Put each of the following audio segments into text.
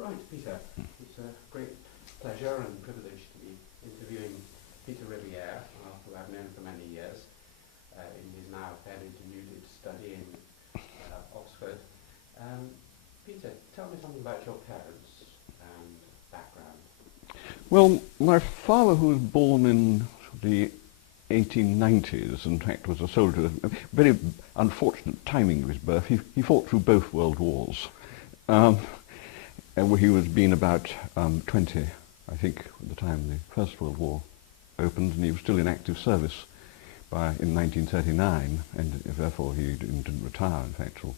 Right, Peter. It's a great pleasure and privilege to be interviewing Peter Riviere, who I've known for many years, in his now fairly denuded study in Oxford. Peter, tell me something about your parents and background. Well, my father, who was born in the 1890s, in fact was a soldier, very unfortunate timing of his birth. He fought through both world wars. He was been about 20, I think, at the time the First World War opened, and he was still in active service in 1939, and therefore he didn't retire, in fact, till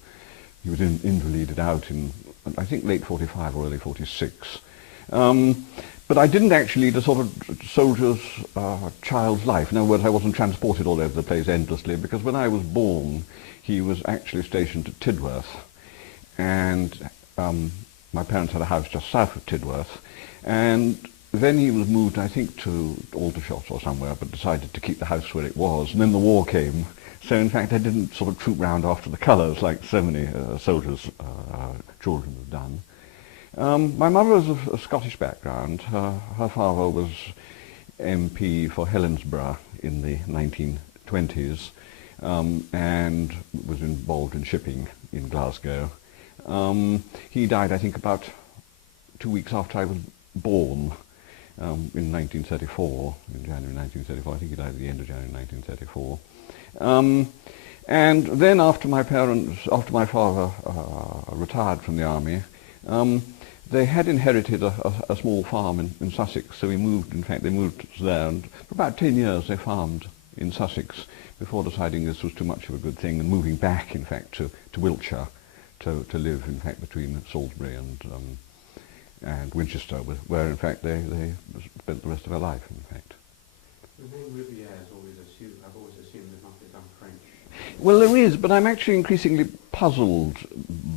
he was invalided out in, I think, late 45 or early 46. But I didn't actually lead a sort of soldier's child's life. In other words, I wasn't transported all over the place endlessly, because when I was born, he was actually stationed at Tidworth, and my parents had a house just south of Tidworth, and then he was moved, I think, to Aldershot or somewhere, but decided to keep the house where it was, and then the war came. So in fact I didn't sort of troop round after the colours like so many soldiers' children have done. My mother was of a Scottish background. Her father was MP for Helensburgh in the 1920s, and was involved in shipping in Glasgow. He died, I think, about 2 weeks after I was born, in 1934, in January 1934. I think he died at the end of January 1934. And then after my father retired from the army, they had inherited a small farm in Sussex, so they moved there, and for about 10 years they farmed in Sussex before deciding this was too much of a good thing and moving back, in fact, to Wiltshire to live, in fact, between Salisbury and Winchester, where, in fact, they spent the rest of their life, in fact. The name Riviere I've always assumed there must be some French. Well, there is, but I'm actually increasingly puzzled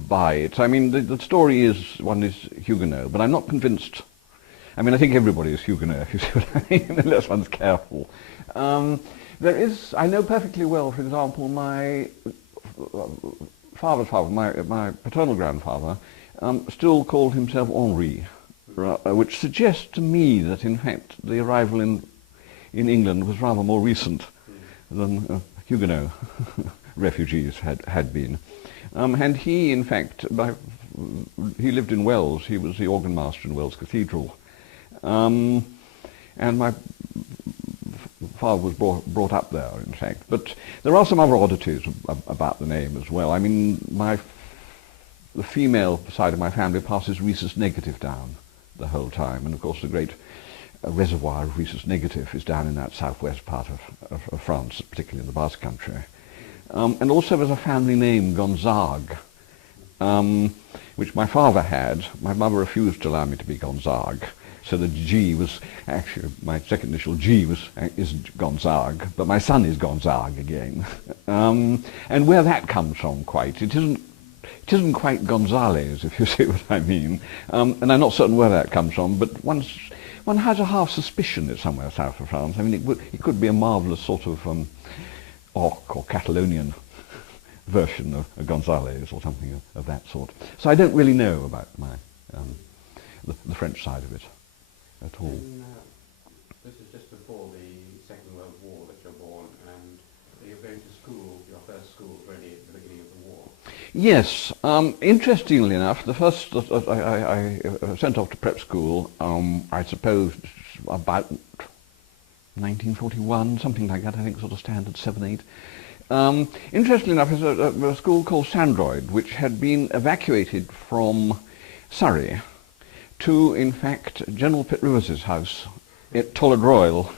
by it. I mean, the story is one is Huguenot, but I'm not convinced. I mean, I think everybody is Huguenot, if you see what I mean, unless one's careful. I know perfectly well, for example, my father's father, my paternal grandfather, still called himself Henri, which suggests to me that, in fact, the arrival in England was rather more recent than Huguenot refugees had been. And he, in fact, he lived in Wells. He was the organ master in Wells Cathedral. And my father was brought up there, in fact. But there are some other oddities about the name as well. I mean, the female side of my family passes rhesus negative down the whole time, and of course the great reservoir of rhesus negative is down in that southwest part of France, particularly in the Basque country. And also there's a family name, Gonzague, which my father had. My mother refused to allow me to be Gonzague, so the G was actually, my second initial G is Gonzague, but my son is Gonzague again. And where that comes from quite, it isn't quite Gonzales, if you see what I mean. And I'm not certain where that comes from, but one has a half suspicion it's somewhere south of France. I mean, it could be a marvellous sort of Oc or Catalonian version of a Gonzales or something of that sort. So I don't really know about the French side of it at all. And, this is just before the Second World War that you're born, and you're going to school, your first school, really at the beginning of the war. Yes. Interestingly enough, the first I sent off to prep school, I suppose about 1941, something like that, I think, sort of standard 7, 8. Interestingly enough, is a school called Sandroyd, which had been evacuated from Surrey to, in fact, General Pitt Rivers's house at Tulladroyle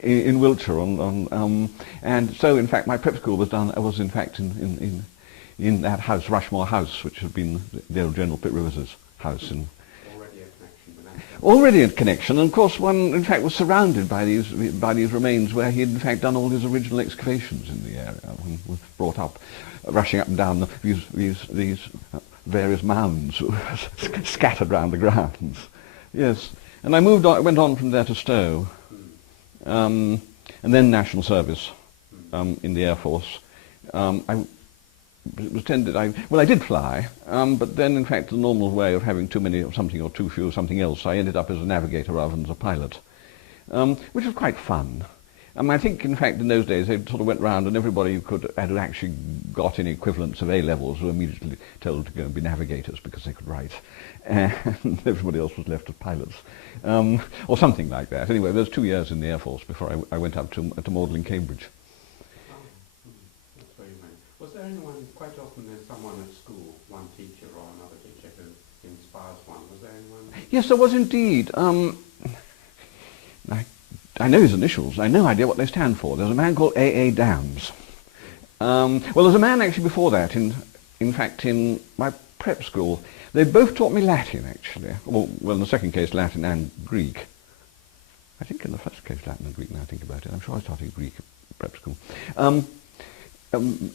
in Wiltshire. And so, in fact, my prep school was in fact in that house, Rushmore House, which had been the old General Pitt Rivers's house. Already a connection, and of course one, in fact, was surrounded by these remains where he had, in fact, done all his original excavations in the area when he was brought up, rushing up and down these various mounds scattered round the grounds. Yes, and I went on from there to Stowe, and then National Service in the Air Force. it was tended, I did fly, but then in fact the normal way of having too many of something or too few of something else, I ended up as a navigator rather than as a pilot, which was quite fun. I think, in fact, in those days, they sort of went round and everybody who had actually got any equivalents of A-levels were immediately told to go and be navigators because they could write. And everybody else was left as pilots. Or something like that. Anyway, there was 2 years in the Air Force before I went up to Magdalen, Cambridge. Oh, that's very nice. Was there anyone, quite often there's someone at school, one teacher or another teacher who inspires one. Was there anyone? Yes, there was indeed. I know his initials. I have no idea what they stand for. There's a man called A.A. Downs. Well, there's a man actually before that, in fact, in my prep school. They both taught me Latin, actually. Well, in the second case, Latin and Greek. I think in the first case, Latin and Greek, now I think about it. I'm sure I started Greek at prep school.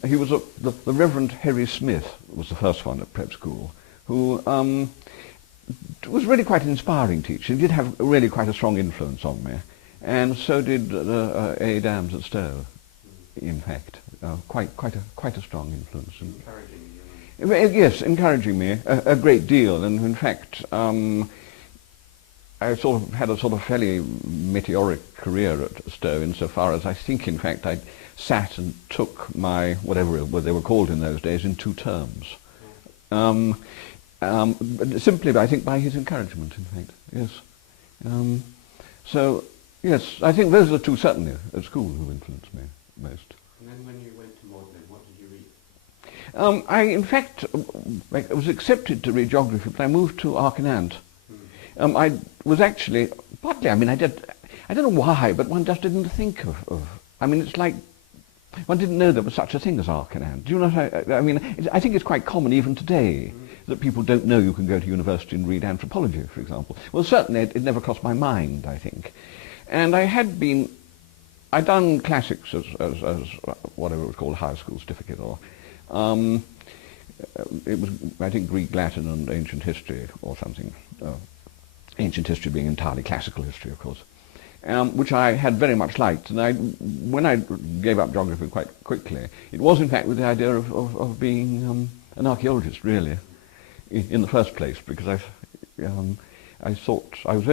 He was the Reverend Harry Smith was the first one at prep school, who was really quite an inspiring teacher. He did have really quite a strong influence on me. And so did A. Dams at Stowe, in fact. Quite a strong influence. Encouraging you. Yes, encouraging me a great deal. And in fact, I sort of had a sort of fairly meteoric career at Stowe insofar as I think, in fact, I sat and took my, whatever they were called in those days, in 2 terms. Simply, I think, by his encouragement, in fact, yes. So, yes, I think those are the 2 certainly at school who influenced me most. And then when you went to Magdalen, what did you read? I, in fact, I was accepted to read geography, but I moved to Arkanant. I was actually, partly, I don't know why, but one just didn't think of it's like, one didn't know there was such a thing as Arkanant. Do you know what I think it's quite common even today that people don't know you can go to university and read anthropology, for example. Well, certainly it never crossed my mind, I think. And I'd done classics as whatever it was called, high school certificate, or it was, I think, Greek, Latin and ancient history or something. Ancient history being entirely classical history, of course, which I had very much liked. And when I gave up geography quite quickly, it was in fact with the idea of being an archaeologist, really, in the first place, because I thought I was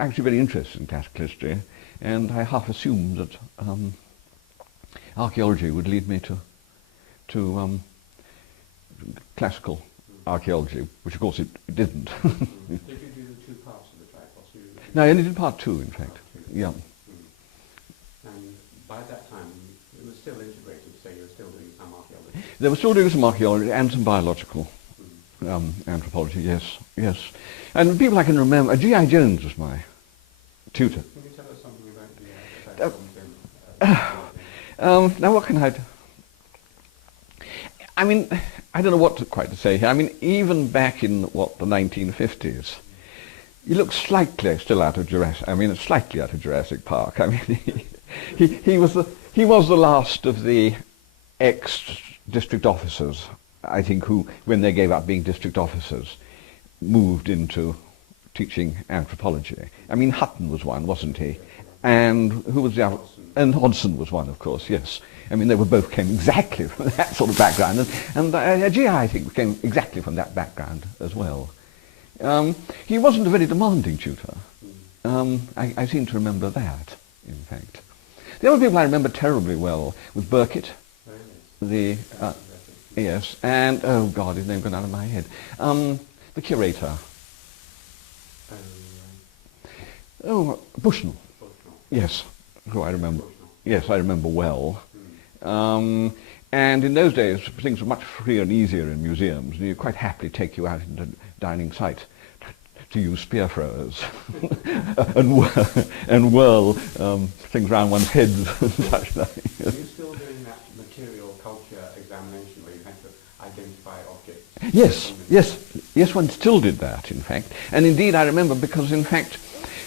actually very interested in classical history, and I half assumed that archaeology would lead me to classical archaeology, which of course it didn't. Did you do the 2 parts of the tripos? No, I only did part 2, in fact. Yeah. And by that time, it was still integrated, so you were still doing some archaeology? They were still doing some archaeology and some biological anthropology, yes. And people I can remember, G.I. Jones was my tutor. Can you tell us something about the now what can I do? I don't know what quite to say here. Even back in, the 1950s, he looked slightly still out of Jurassic, slightly out of Jurassic Park. He was the last of the ex-district officers, I think, who, when they gave up being district officers, moved into teaching anthropology. Hutton was one, wasn't he? And who was the other? And Hodgson was one, of course, yes. They both came exactly from that sort of background, and G.I. I think came exactly from that background as well. He wasn't a very demanding tutor. I seem to remember that, in fact. The other people I remember terribly well was Burkitt, yes, and, oh God, his name got out of my head, the curator. Bushnell. Yes, who I remember. Yes, I remember well. And in those days, things were much freer and easier in museums, and you'd quite happily take you out into dining site to use spear throwers and whirl things around one's head and such like. Are you still doing that material culture examination where you had to identify objects? Yes, one still did that, in fact. And indeed, I remember because, in fact,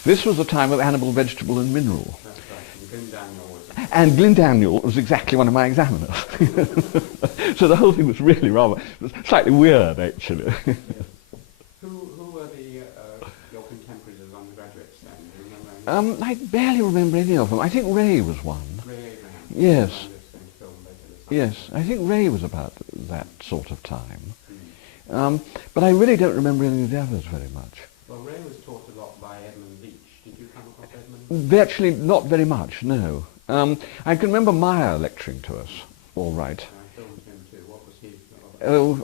this was a time of animal, vegetable and mineral. That's right, and Glyn Daniel was... And Glyn Daniel was exactly one of my examiners. So the whole thing was really slightly weird, actually. Yes. Who were your contemporaries as undergraduates then? Do you remember any? I barely remember any of them. I think Ray was one. Ray Abraham. Yes. Yes, I think Ray was about that sort of time. But I really don't remember any of the others very much. Well, Ray was taught a lot by Edmund Leach. Did you come across Edmund? Virtually not very much, no. I can remember Meyer lecturing to us, all right. I filmed him too. What was he? Oh,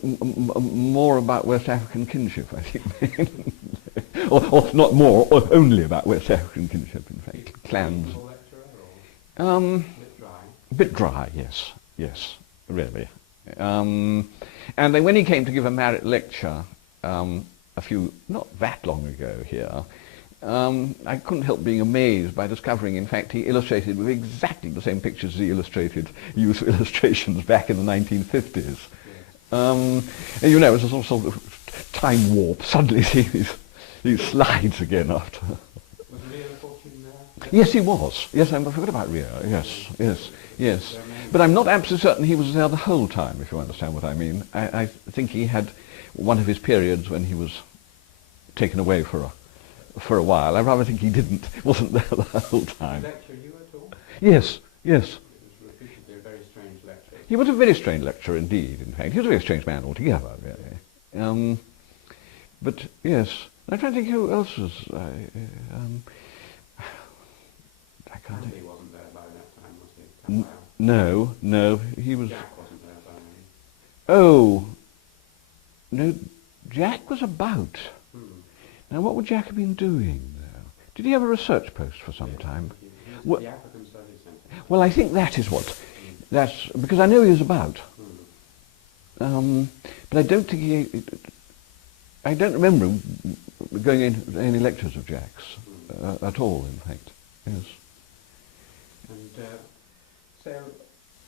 more about West African kinship, I think. or not more, or only about West African kinship, in fact. Clans. Lecturer, or a bit dry? A bit dry, yes, really. And then when he came to give a merit lecture not that long ago here, I couldn't help being amazed by discovering, in fact, he illustrated with exactly the same pictures as he illustrated useful illustrations back in the 1950s. And you know, it was a sort of time warp. Suddenly see these slides again after. Was Riviere fortune there? Yes, he was. Yes, I forgot about Riviere. Yes. But I'm not absolutely certain he was there the whole time, if you understand what I mean. I think he had one of his periods when he was taken away for a while. I rather think he wasn't there the whole time. Did he lecture you at all? Yes. It was repeatedly a very strange lecture. He was a very strange lecturer indeed, in fact. He was a very strange man altogether, really. But yes, I'm trying to think who else was... I can't think. Andy wasn't there by that time, was he? No, he was... Jack wasn't there by then. Oh, no, Jack was about. Now, what would Jack have been doing, though? Did he have a research post for some time? He was at the African Studies Centre. Well, I think that is what... That's... Because I know he was about. But I don't think I don't remember him going into any lectures of Jack's at all, in fact. Yes. And so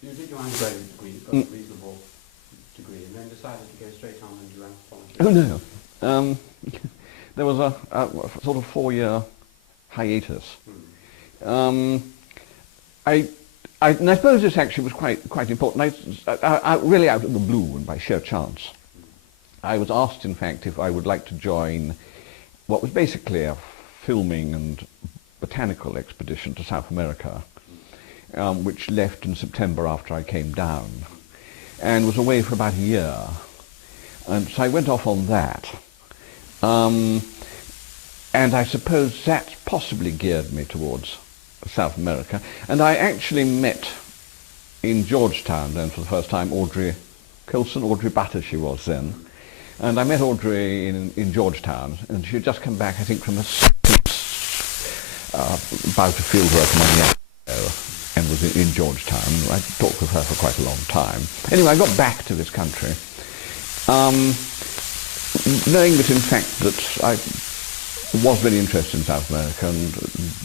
you did your undergraduate degree, you got a reasonable degree, and then decided to go straight on and do anthropology. Oh no. There was a sort of 4-year hiatus. And I suppose this actually was quite important. I really out of the blue and by sheer chance, I was asked, in fact, if I would like to join what was basically a filming and botanical expedition to South America, which left in September after I came down, and was away for about a year. And so I went off on that. And I suppose that possibly geared me towards South America. And I actually met in Georgetown then for the first time Audrey Coulson, Audrey Butter she was then. And I met Audrey in Georgetown, and she had just come back, I think, from a bout of fieldwork among the and was in Georgetown. I talked with her for quite a long time. Anyway, I got back to this country, knowing that, in fact, that I was very interested in South America and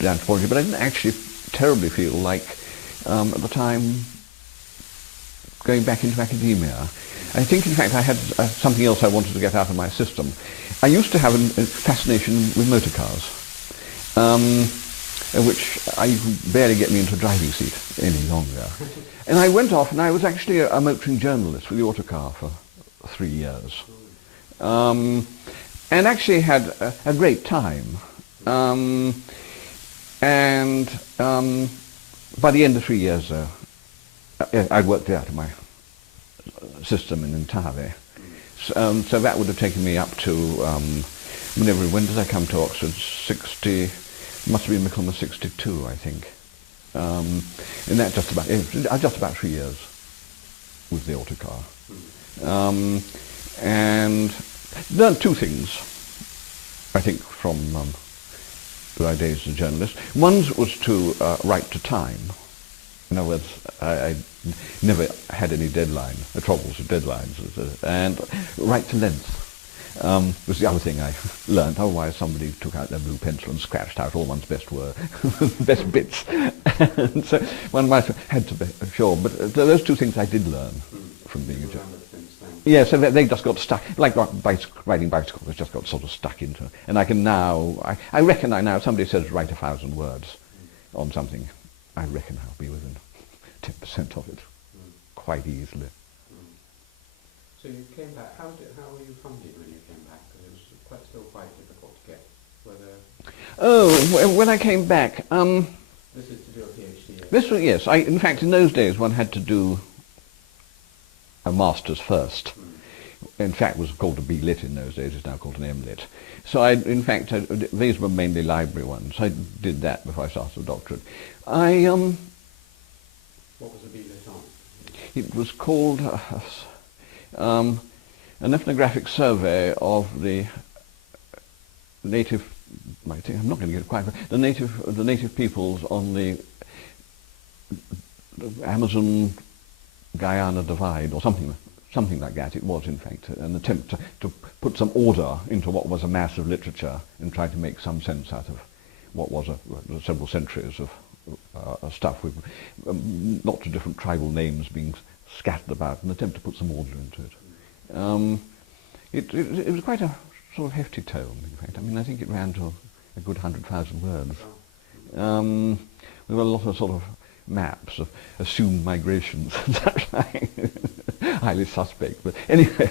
anthropology, but I didn't actually terribly feel like, at the time, going back into academia. I think, in fact, I had something else I wanted to get out of my system. I used to have a fascination with motor cars, which I could barely get me into a driving seat any longer. And I went off, and I was actually a motoring journalist for the autocar for 3 years. And actually had a great time. And by the end of 3 years, I'd worked it out of my system entirely. So that would have taken me up to, when did I come to Oxford? 60, must have been Michaelmas 62, I think. And that just about 3 years with the autocar. And learned 2 things, I think, from my days as a journalist. One was to write to time. In other words, I never had any deadline, the troubles with deadlines, and write to length was the other thing I learned. Otherwise, somebody took out their blue pencil and scratched out all one's best best bits. And so one might have had to be sure, but those 2 things I did learn from being a journalist. Yeah, so they just got stuck, like riding bicycles, they just got sort of stuck into it. And I can now, I reckon now, if somebody says write 1,000 words on something, I reckon I'll be within 10% of it, quite easily. So you came back, how were you funded when you came back? Because it was still quite difficult to get, when I came back, this is to do a PhD? This was, yes, in fact, in those days one had to do a master's first. In fact, it was called a B.Lit in those days. It's now called an M.Lit. So these were mainly library ones. I did that before I started the doctorate. What was the B.Lit on? It was called an ethnographic survey of the native. I'm not going to get it quite right. The native peoples on the Amazon Guyana divide, or something like that. It was, in fact, an attempt to put some order into what was a mass of literature and try to make some sense out of what was several centuries of stuff with lots of different tribal names being scattered about, an attempt to put some order into it. It was quite a sort of hefty tome, in fact. I mean, I think it ran to a good 100,000 words. There were a lot of sort of maps of assumed migrations and such like. Highly suspect, but anyway,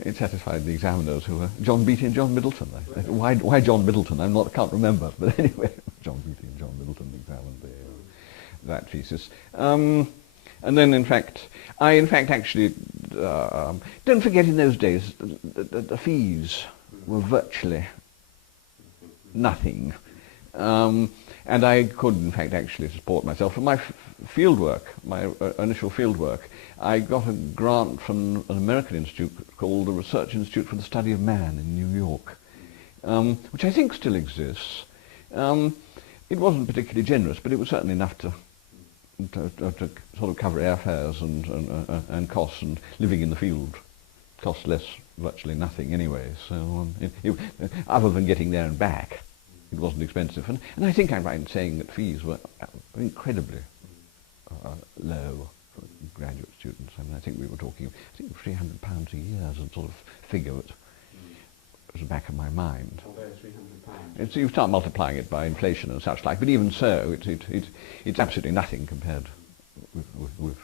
it satisfied the examiners who were John Beattie and John Middleton. Why John Middleton? I can't remember, but anyway, John Beattie and John Middleton examined that thesis. And then, in fact, I actually don't forget in those days the fees were virtually nothing. And I could, in fact, actually support myself. For my fieldwork, my initial fieldwork, I got a grant from an American institute called the Research Institute for the Study of Man in New York, which I think still exists. It wasn't particularly generous, but it was certainly enough to sort of cover airfares and costs, and living in the field cost virtually nothing anyway. So other than getting there and back, it wasn't expensive. And I think I'm right in saying that fees were incredibly low for graduate students. I mean, I think we were talking, £300 a year as a sort of figure that was the back of my mind. Although £300. You start multiplying it by inflation and such like, but even so, it's absolutely nothing compared with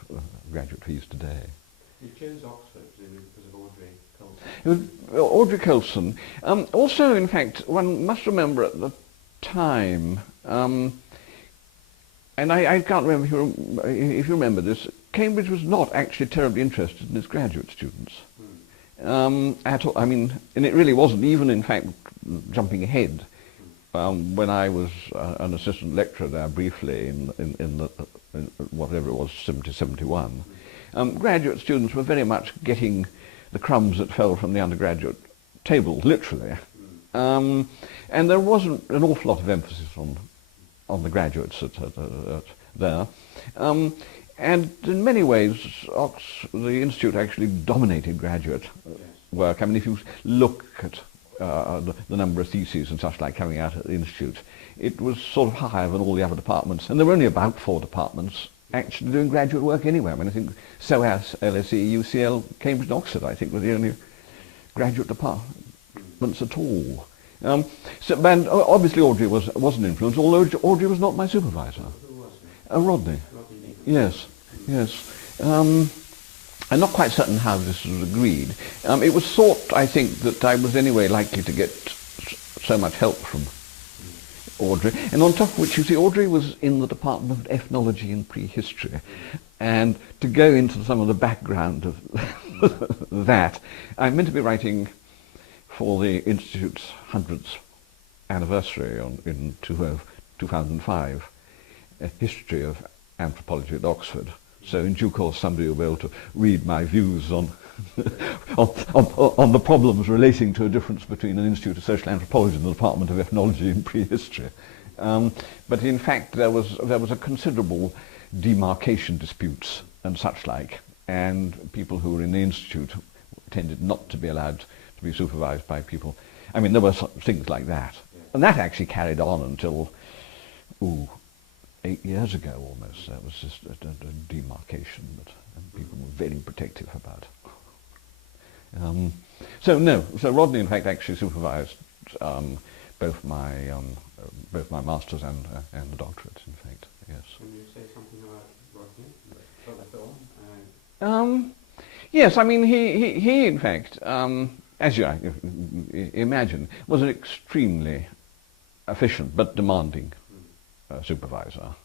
graduate fees today. You chose Oxford because of Audrey Audrey Colson. Colson. Also, in fact, one must remember at the time, and I can't remember if you remember this, Cambridge was not actually terribly interested in its graduate students at all. I mean, and it really wasn't, even in fact, jumping ahead. When I was an assistant lecturer there briefly in whatever it was, 70, 71, graduate students were very much getting the crumbs that fell from the undergraduate table, literally. And there wasn't an awful lot of emphasis on the graduates there. And in many ways, the Institute actually dominated graduate work. I mean, if you look at the number of theses and such like coming out at the Institute, it was sort of higher than all the other departments. And there were only about 4 departments actually doing graduate work anyway. I mean, I think SOAS, LSE, UCL, Cambridge and Oxford, I think, were the only graduate departments at all. And obviously Audrey was an influence, although Audrey was not my supervisor. Who was it? Rodney. Yes. I'm not quite certain how this was agreed. It was thought, I think, that I was anyway likely to get so much help from Audrey. And on top of which, you see, Audrey was in the Department of Ethnology and Prehistory. And to go into some of the background of that, I'm meant to be writing for the Institute's 100th anniversary in 2005, a history of anthropology at Oxford. So in due course somebody will be able to read my views on the problems relating to a difference between an Institute of Social Anthropology and the Department of Ethnology and Prehistory. But in fact there was a considerable demarcation disputes and such like, and people who were in the Institute tended not to be allowed to be supervised by people. I mean, there were things like that. And that actually carried on until, 8 years ago almost. That was just a demarcation that people were very protective about. So Rodney in fact actually supervised both my masters and the doctorate, in fact. Yes. Can you say something about Rodney? Yes, I mean he in fact, as you imagine, was an extremely efficient but demanding supervisor.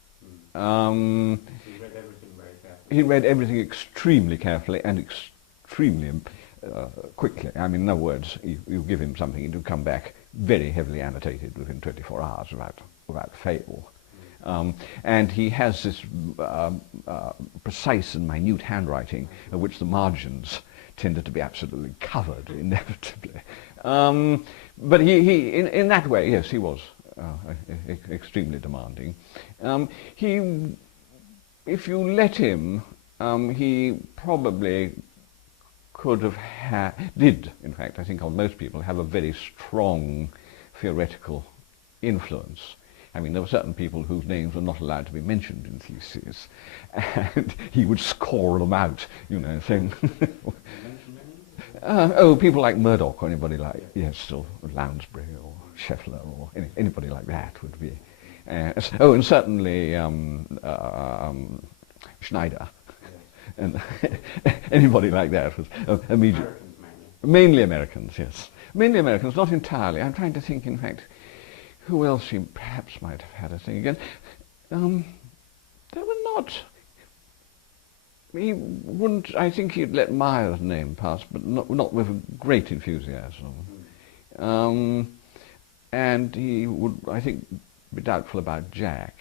He read everything very carefully. he read everything extremely carefully and extremely quickly. I mean, in other words, you give him something, it will come back very heavily annotated within 24 hours without fail. And he has this precise and minute handwriting, of which the margins tended to be absolutely covered inevitably. But he in that way, yes, he was extremely demanding. If you let him, he probably could have did, in fact, I think on most people, have a very strong theoretical influence. I mean, there were certain people whose names were not allowed to be mentioned in theses, and he would score them out, you know, saying, people like Murdoch or anybody like, yes, or Lounsbury or Scheffler or anybody like that would be. And certainly Schneider, and anybody like that was immediately. Mainly Americans, yes. Mainly Americans, not entirely. I'm trying to think, in fact, who else he perhaps might have had a thing again. There were not. He wouldn't. I think he'd let Meyer's name pass, but not with a great enthusiasm. And he would, I think, be doubtful about Jack.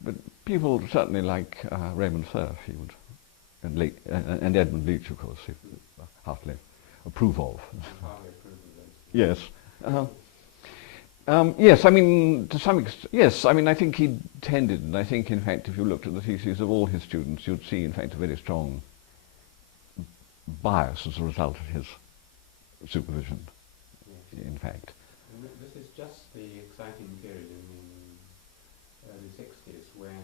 But people certainly like Raymond Firth, he would, and Edmund Leach, of course, he would heartily approve of. Yes. Yes, I mean, to some extent, yes, I mean, I think he tended, and I think, in fact, if you looked at the theses of all his students, you'd see, in fact, a very strong bias as a result of his supervision, in fact. And this is just the exciting period in the early 60s when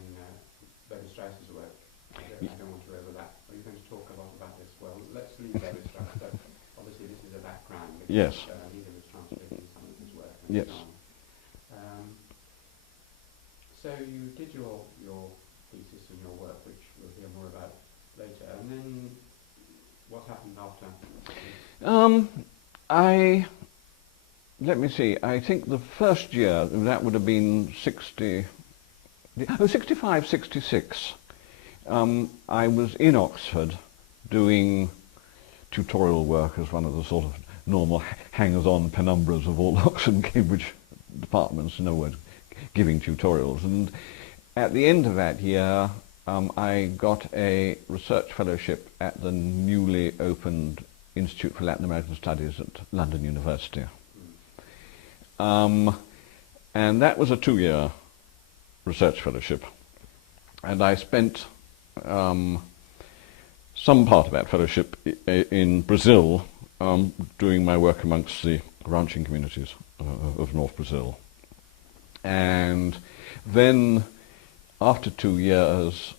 Berry Straus's work, I don't want to overlap. Are you going to talk a lot about this? Well, let's leave Berry Strauss. So obviously this is a background. Yes. Neither was transcribing some of his work. Yes. So on. So you did your thesis and your work, which we'll hear more about later, and then what happened after? Let me see, I think the first year, that would have been 65, 66. I was in Oxford doing tutorial work as one of the sort of normal hangers-on penumbras of all Oxford and Cambridge departments, in other words, giving tutorials. And at the end of that year, I got a research fellowship at the newly opened Institute for Latin American Studies at London University. And that was a 2-year research fellowship. And I spent some part of that fellowship in Brazil, doing my work amongst the ranching communities of North Brazil. And then after 2 years,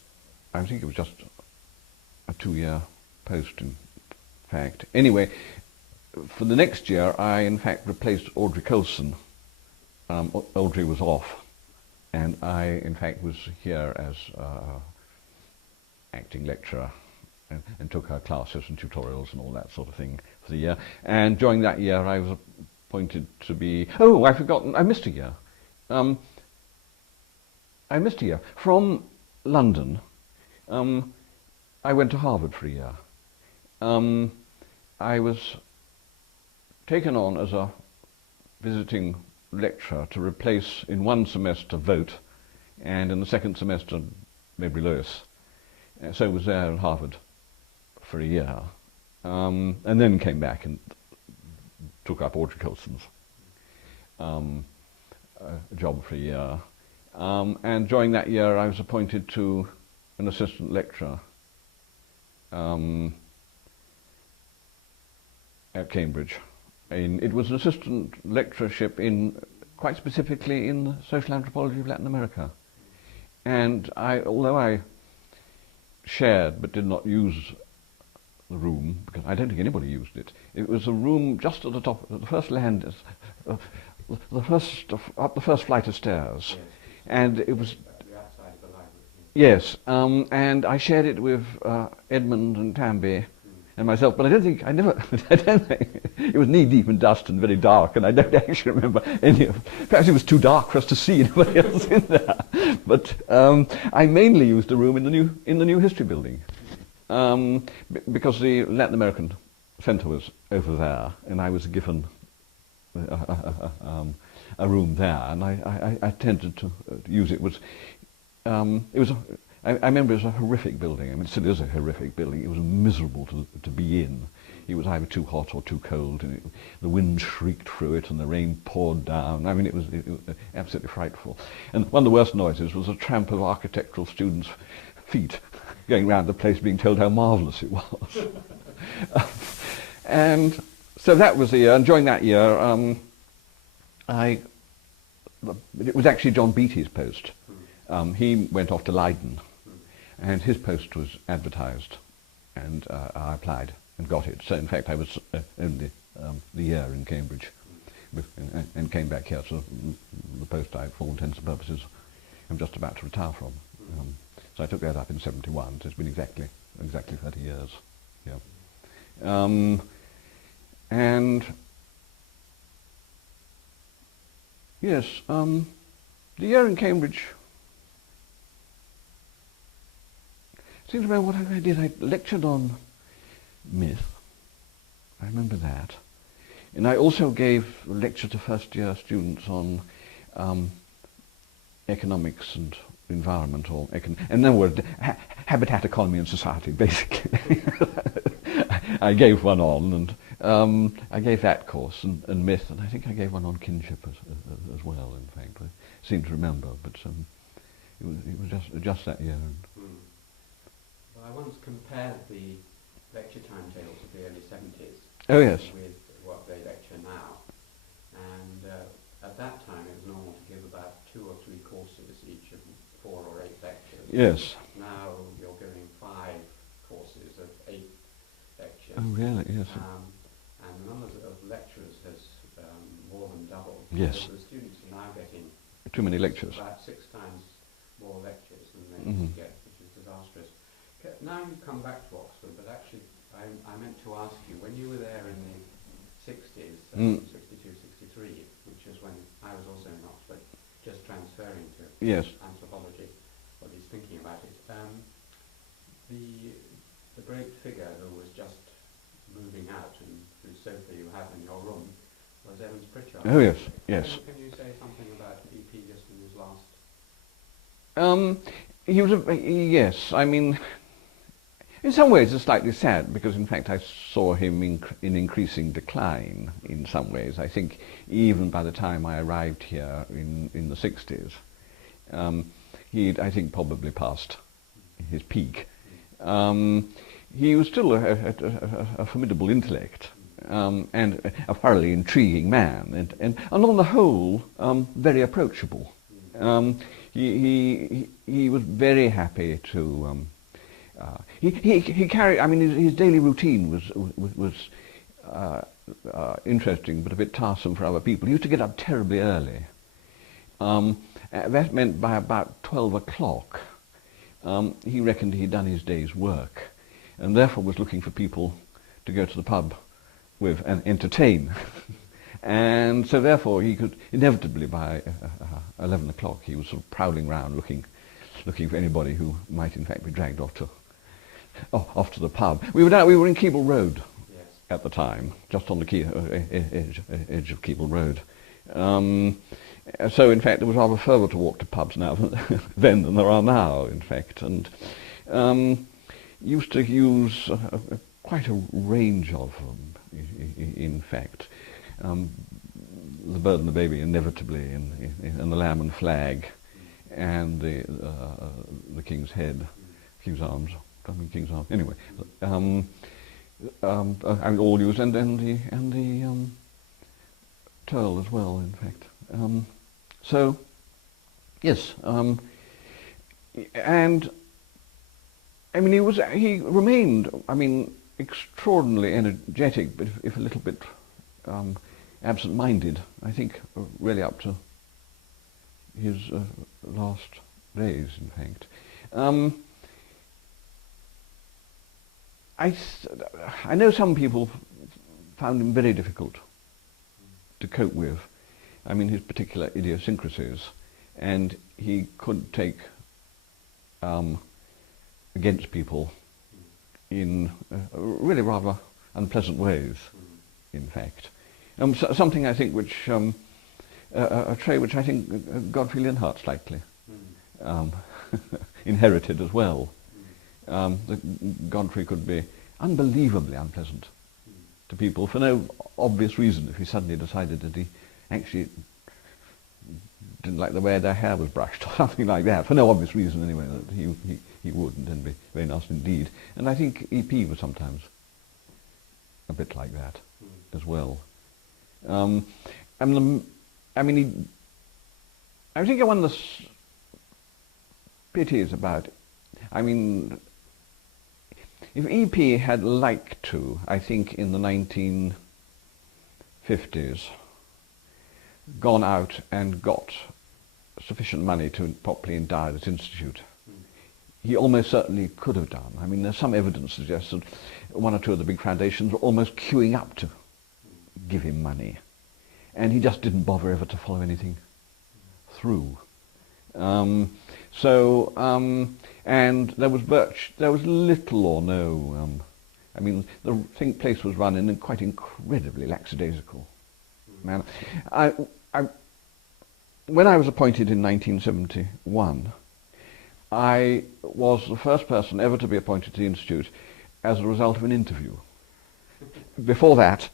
I think it was just a 2-year post, in fact. Anyway, for the next year, I in fact replaced Audrey Colson. Audrey was off, and I in fact was here as acting lecturer and took her classes and tutorials and all that sort of thing for the year. And during that year, I was appointed to be. Oh, I've forgotten. I missed a year. I missed a year. From London, I went to Harvard for a year. I was taken on as a visiting lecturer to replace in one semester Vogt, and in the second semester Mabry Lewis. So I was there at Harvard for a year, and then came back and took up Audrey Colson's job for a year. And during that year I was appointed to an assistant lecturer at Cambridge. It was an assistant lecturership quite specifically in social anthropology of Latin America. And although I shared but did not use the room, because I don't think anybody used it, it was a room just at the top, at the first land, up the first flight of stairs. Yes. And it was... The outside of the library. Yes, and I shared it with Edmund and Tamby, and myself, but I don't think, it was knee-deep in dust and very dark, and I don't actually remember any of, perhaps it was too dark for us to see anybody else in there. But I mainly used the room in the new history building, because the Latin American Centre was over there, and I was given a room there, and I tended to use it. I remember it was a horrific building. I mean, it still is a horrific building. It was miserable to be in. It was either too hot or too cold, and the wind shrieked through it, and the rain poured down. I mean, it was absolutely frightful. And one of the worst noises was a tramp of architectural students' feet going round the place being told how marvellous it was. And so that was the year, and during that year, it was actually John Beattie's post. He went off to Leiden, and his post was advertised, and I applied and got it. So in fact I was only the year in Cambridge, and came back here to the post I, for all intents and purposes, I'm just about to retire from. So I took that up in '71, so it's been exactly 30 years. Yeah. And yes, the year in Cambridge, I seem to remember what I did. I lectured on myth. I remember that. And I also gave a lecture to first-year students on economics and environment, and then were habitat, economy and society, basically. I gave one on, and I gave that course, and myth, and I think I gave one on kinship as well, in fact. I seem to remember, but it was just that year. I once compared the lecture timetables of the early 70s with what they lecture now, and at that time it was normal to give about 2 or 3 courses, each of 4 or 8 lectures. Yes. Now you're giving 5 courses of 8 lectures. Oh really? Yes. And the numbers of lecturers has more than doubled. Yes. So the students are now getting too many lectures. About 6 times more lectures than they used to get, which is disastrous. Now you come back to Oxford, but actually I meant to ask you, when you were there in the 60s, 62, 63, which was when I was also in Oxford, just transferring to anthropology, or at least thinking about it, the great figure who was just moving out and whose sofa you have in your room was Evans Pritchard. Oh yes, yes. Can you say something about EP just in his last? He was yes, I mean, in some ways it's slightly sad, because in fact I saw him in increasing decline in some ways. I think even by the time I arrived here in the 60s, he'd, I think, probably passed his peak. He was still a formidable intellect, and a thoroughly intriguing man, and on the whole, very approachable. He was very happy to. He carried. I mean, his daily routine was interesting, but a bit tiresome for other people. He used to get up terribly early. That meant by about 12 o'clock, he reckoned he'd done his day's work, and therefore was looking for people to go to the pub with and entertain. And so therefore he could inevitably, by 11 o'clock, he was sort of prowling round looking for anybody who might in fact be dragged off to the pub. We were in Keble Road at the time, just on the edge of Keble Road. So in fact there was rather further to walk to pubs now then than there are now, in fact, and used to use quite a range of them, in fact. The Bird and the Baby, inevitably, and the Lamb and Flag, and the King's Head, King's Arms. I mean King's Arms. Anyway, I mean all used, and the Turl as well, in fact. So yes, and I mean he remained, I mean, extraordinarily energetic, but if a little bit absent-minded, I think, really up to his last days, in fact. I know some people found him very difficult to cope with. I mean, his particular idiosyncrasies, and he could take against people in really rather unpleasant ways, in fact. Something I think which, a trait which I think Godfrey Linhart slightly inherited as well. That Godfrey could be unbelievably unpleasant to people for no obvious reason if he suddenly decided that he actually didn't like the way their hair was brushed or something like that, for no obvious reason anyway, that he wouldn't, and be very nasty indeed. And I think EP was sometimes a bit like that as well. I think one of the pities about, I mean, if EP had liked to, I think in the 1950s, gone out and got sufficient money to properly endow this institute, he almost certainly could have done. I mean, there's some evidence suggests that one or two of the big foundations were almost queuing up to give him money, and he just didn't bother ever to follow anything through. And there was little or no. I mean, the place was run in a quite incredibly lackadaisical manner. When I was appointed in 1971, I was the first person ever to be appointed to the Institute as a result of an interview. Before that,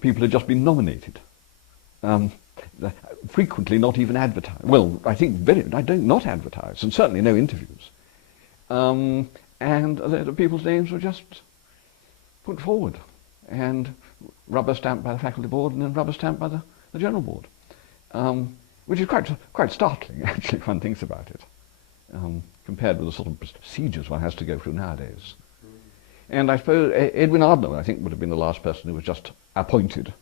people had just been nominated. Frequently not even advertised. Well, I think not advertised, and certainly no interviews. And the people's names were just put forward and rubber stamped by the faculty board and then rubber stamped by the general board, which is quite startling actually if one thinks about it, compared with the sort of procedures one has to go through nowadays. And I suppose Edwin Ardner, I think, would have been the last person who was just appointed.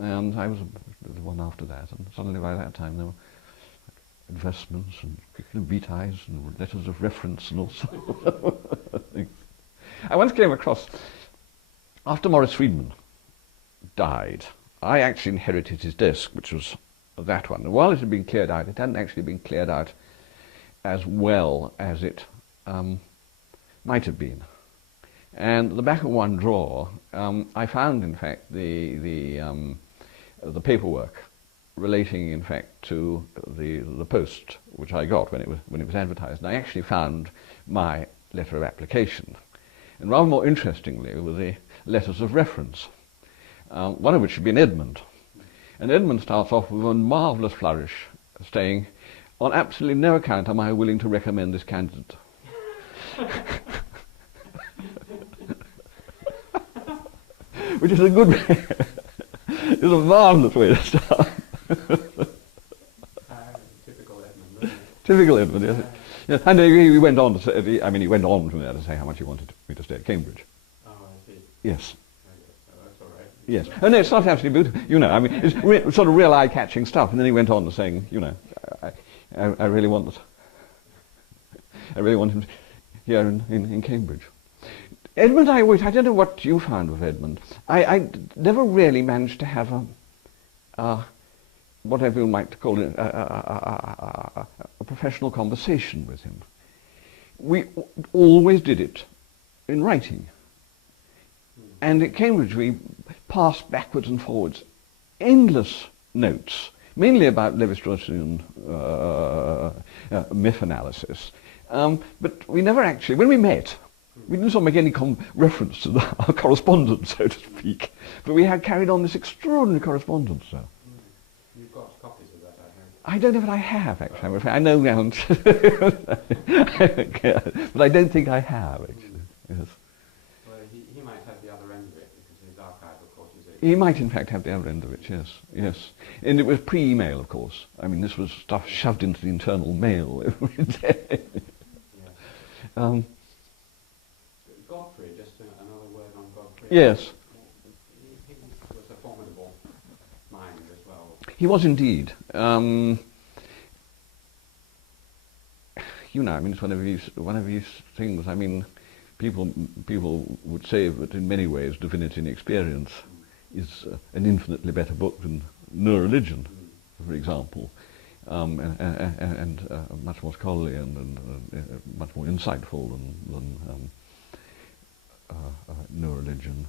And I was the one after that, and suddenly by that time there were advertisements and vitae and letters of reference and all sorts of things. I once came across, after Maurice Friedman died, I actually inherited his desk, which was that one. And while it had been cleared out, it hadn't actually been cleared out as well as it might have been. And at the back of one drawer, I found, in fact, the paperwork relating, in fact, to the post which I got when it was advertised. And I actually found my letter of application. And rather more interestingly were the letters of reference, one of which had been Edmund. And Edmund starts off with a marvellous flourish, saying, "On absolutely no account am I willing to recommend this candidate." Which is a good way, is a marvellous way to start. Typical Edmund, isn't it? Typical Edmund, yes. Yes. And he went on to say, I mean, he went on from there to say how much he wanted me to stay at Cambridge. Oh, I see. Yes. Oh, that's all right. Yes. Oh, no, it's not absolutely beautiful. You know, I mean, it's sort of real eye-catching stuff. And then he went on to saying, you know, I really want this. I really want him here in Cambridge. Edmund, I don't know what you found with Edmund. I never really managed to have whatever you might call it, a professional conversation with him. We always did it in writing. And at Cambridge we passed backwards and forwards endless notes, mainly about Levi-Straussian myth analysis. But we never actually, when we met, we didn't sort of make any reference to our correspondence, so to speak, but we had carried on this extraordinary correspondence. You've got copies of that, I heard. I don't know if I have, actually. I'm afraid. I know now, but I don't think I have, actually. Yes. Well, he might have the other end of it, because his archive, of course, is... He might, in fact, have the other end of it, yes, yes. And it was pre-email, of course. I mean, this was stuff shoved into the internal mail every day. Yes. Godfrey, just another word on Godfrey. Yes. He was a formidable mind as well. He was indeed. You know, I mean, it's one of these things. I mean, people would say that in many ways Divinity and Experience is an infinitely better book than Neureligion, for example, and much more scholarly and much more insightful than Neureligion.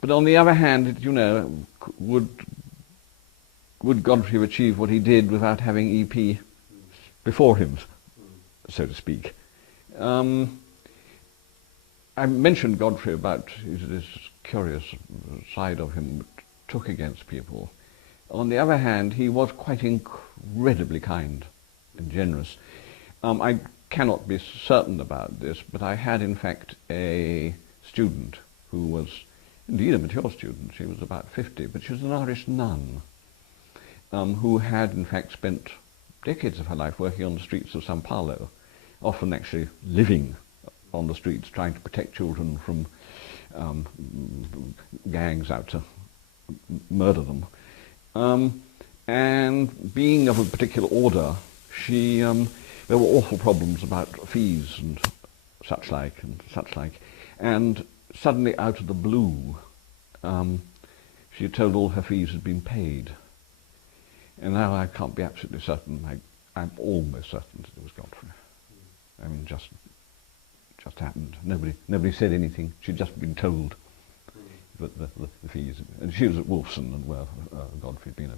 But on the other hand, you know, would Godfrey have achieved what he did without having EP before him, so to speak? I mentioned Godfrey about this curious side of him that took against people. On the other hand, he was quite incredibly kind and generous. I cannot be certain about this, but I had in fact a student who was indeed a mature student. She was about 50, but she was an Irish nun who had in fact spent decades of her life working on the streets of São Paulo, often actually living on the streets, trying to protect children from gangs out to murder them. And being of a particular order, there were awful problems about fees and such like. And suddenly, out of the blue, she had told all her fees had been paid. And now I can't be absolutely certain. I'm almost certain that it was Godfrey. I mean, just happened. Nobody said anything. She'd just been told that the fees. And she was at Wolfson, and where Godfrey had been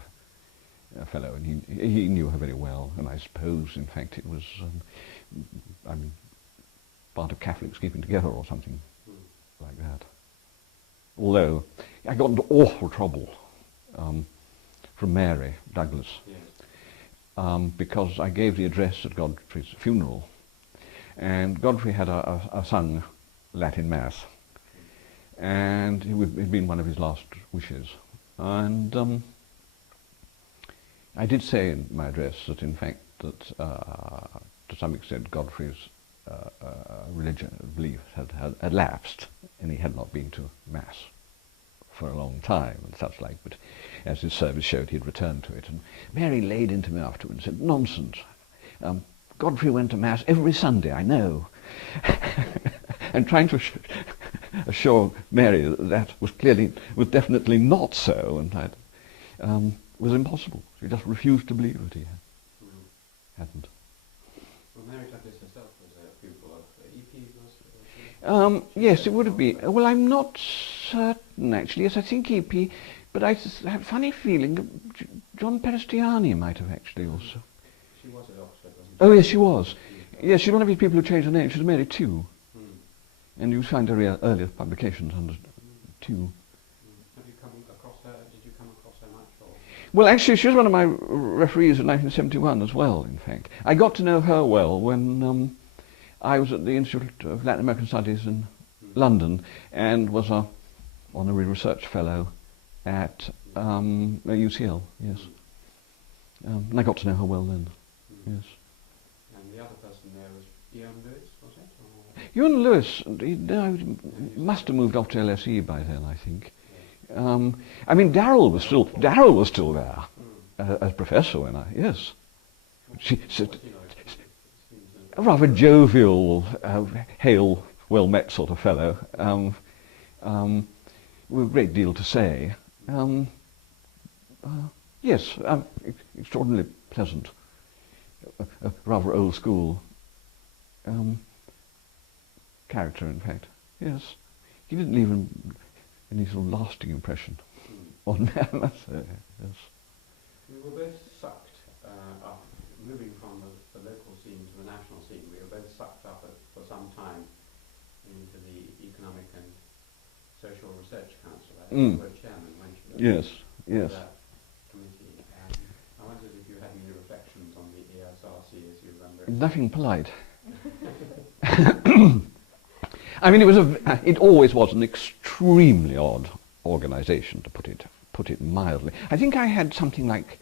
a fellow, and he knew her very well. And I suppose, in fact, it was part of Catholics keeping together or something like that. Although I got into awful trouble from Mary Douglas because I gave the address at Godfrey's funeral, and Godfrey had a sung Latin Mass, and it had been one of his last wishes. And I did say in my address that, in fact, that to some extent Godfrey's religion belief had lapsed, and he had not been to Mass for a long time and such like, but as his service showed, he had returned to it. And Mary laid into me afterwards and said, "Nonsense. Godfrey went to Mass every Sunday, I know." And trying to assure Mary that was definitely not so, and that was impossible. She just refused to believe that he hadn't. Well, Mary Douglas herself was a pupil of EP, was she? Yes, it would have been. Well, I'm not certain, actually. Yes, I think EP, but I have a funny feeling that John Peristiani might have actually also. She was at Oxford, wasn't she? Oh, yes, she was. Yes, she's one of these people who changed her name. She was Mary Tew. And you find her earlier publications under Tew. Have you come across her? Did you come across her much? Or? Well, actually, she was one of my referees in 1971 as well, in fact. I got to know her well when I was at the Institute of Latin American Studies in London and was an honorary research fellow at UCL, yes. And I got to know her well then, yes. And the other person there was Ian Lewis, was it? Or? Ewan Lewis, he must have moved off to LSE by then, I think. I mean, Darrell was still there as professor when yes. A rather jovial, hale, well-met sort of fellow, with a great deal to say. Yes, extraordinarily pleasant, rather old school character, in fact. Yes, he didn't leave any sort of lasting impression on me, I must say. Yes. We were both sucked up, moving from the local scene to the national scene. We were both sucked up for some time into the Economic and Social Research Council. I think you were chairman, weren't you? Yes, yes. That committee. I wondered if you had any reflections on the ESRC as you remember it. Nothing polite. I mean, it always was an extremely odd organisation, to put it mildly. I think I had something like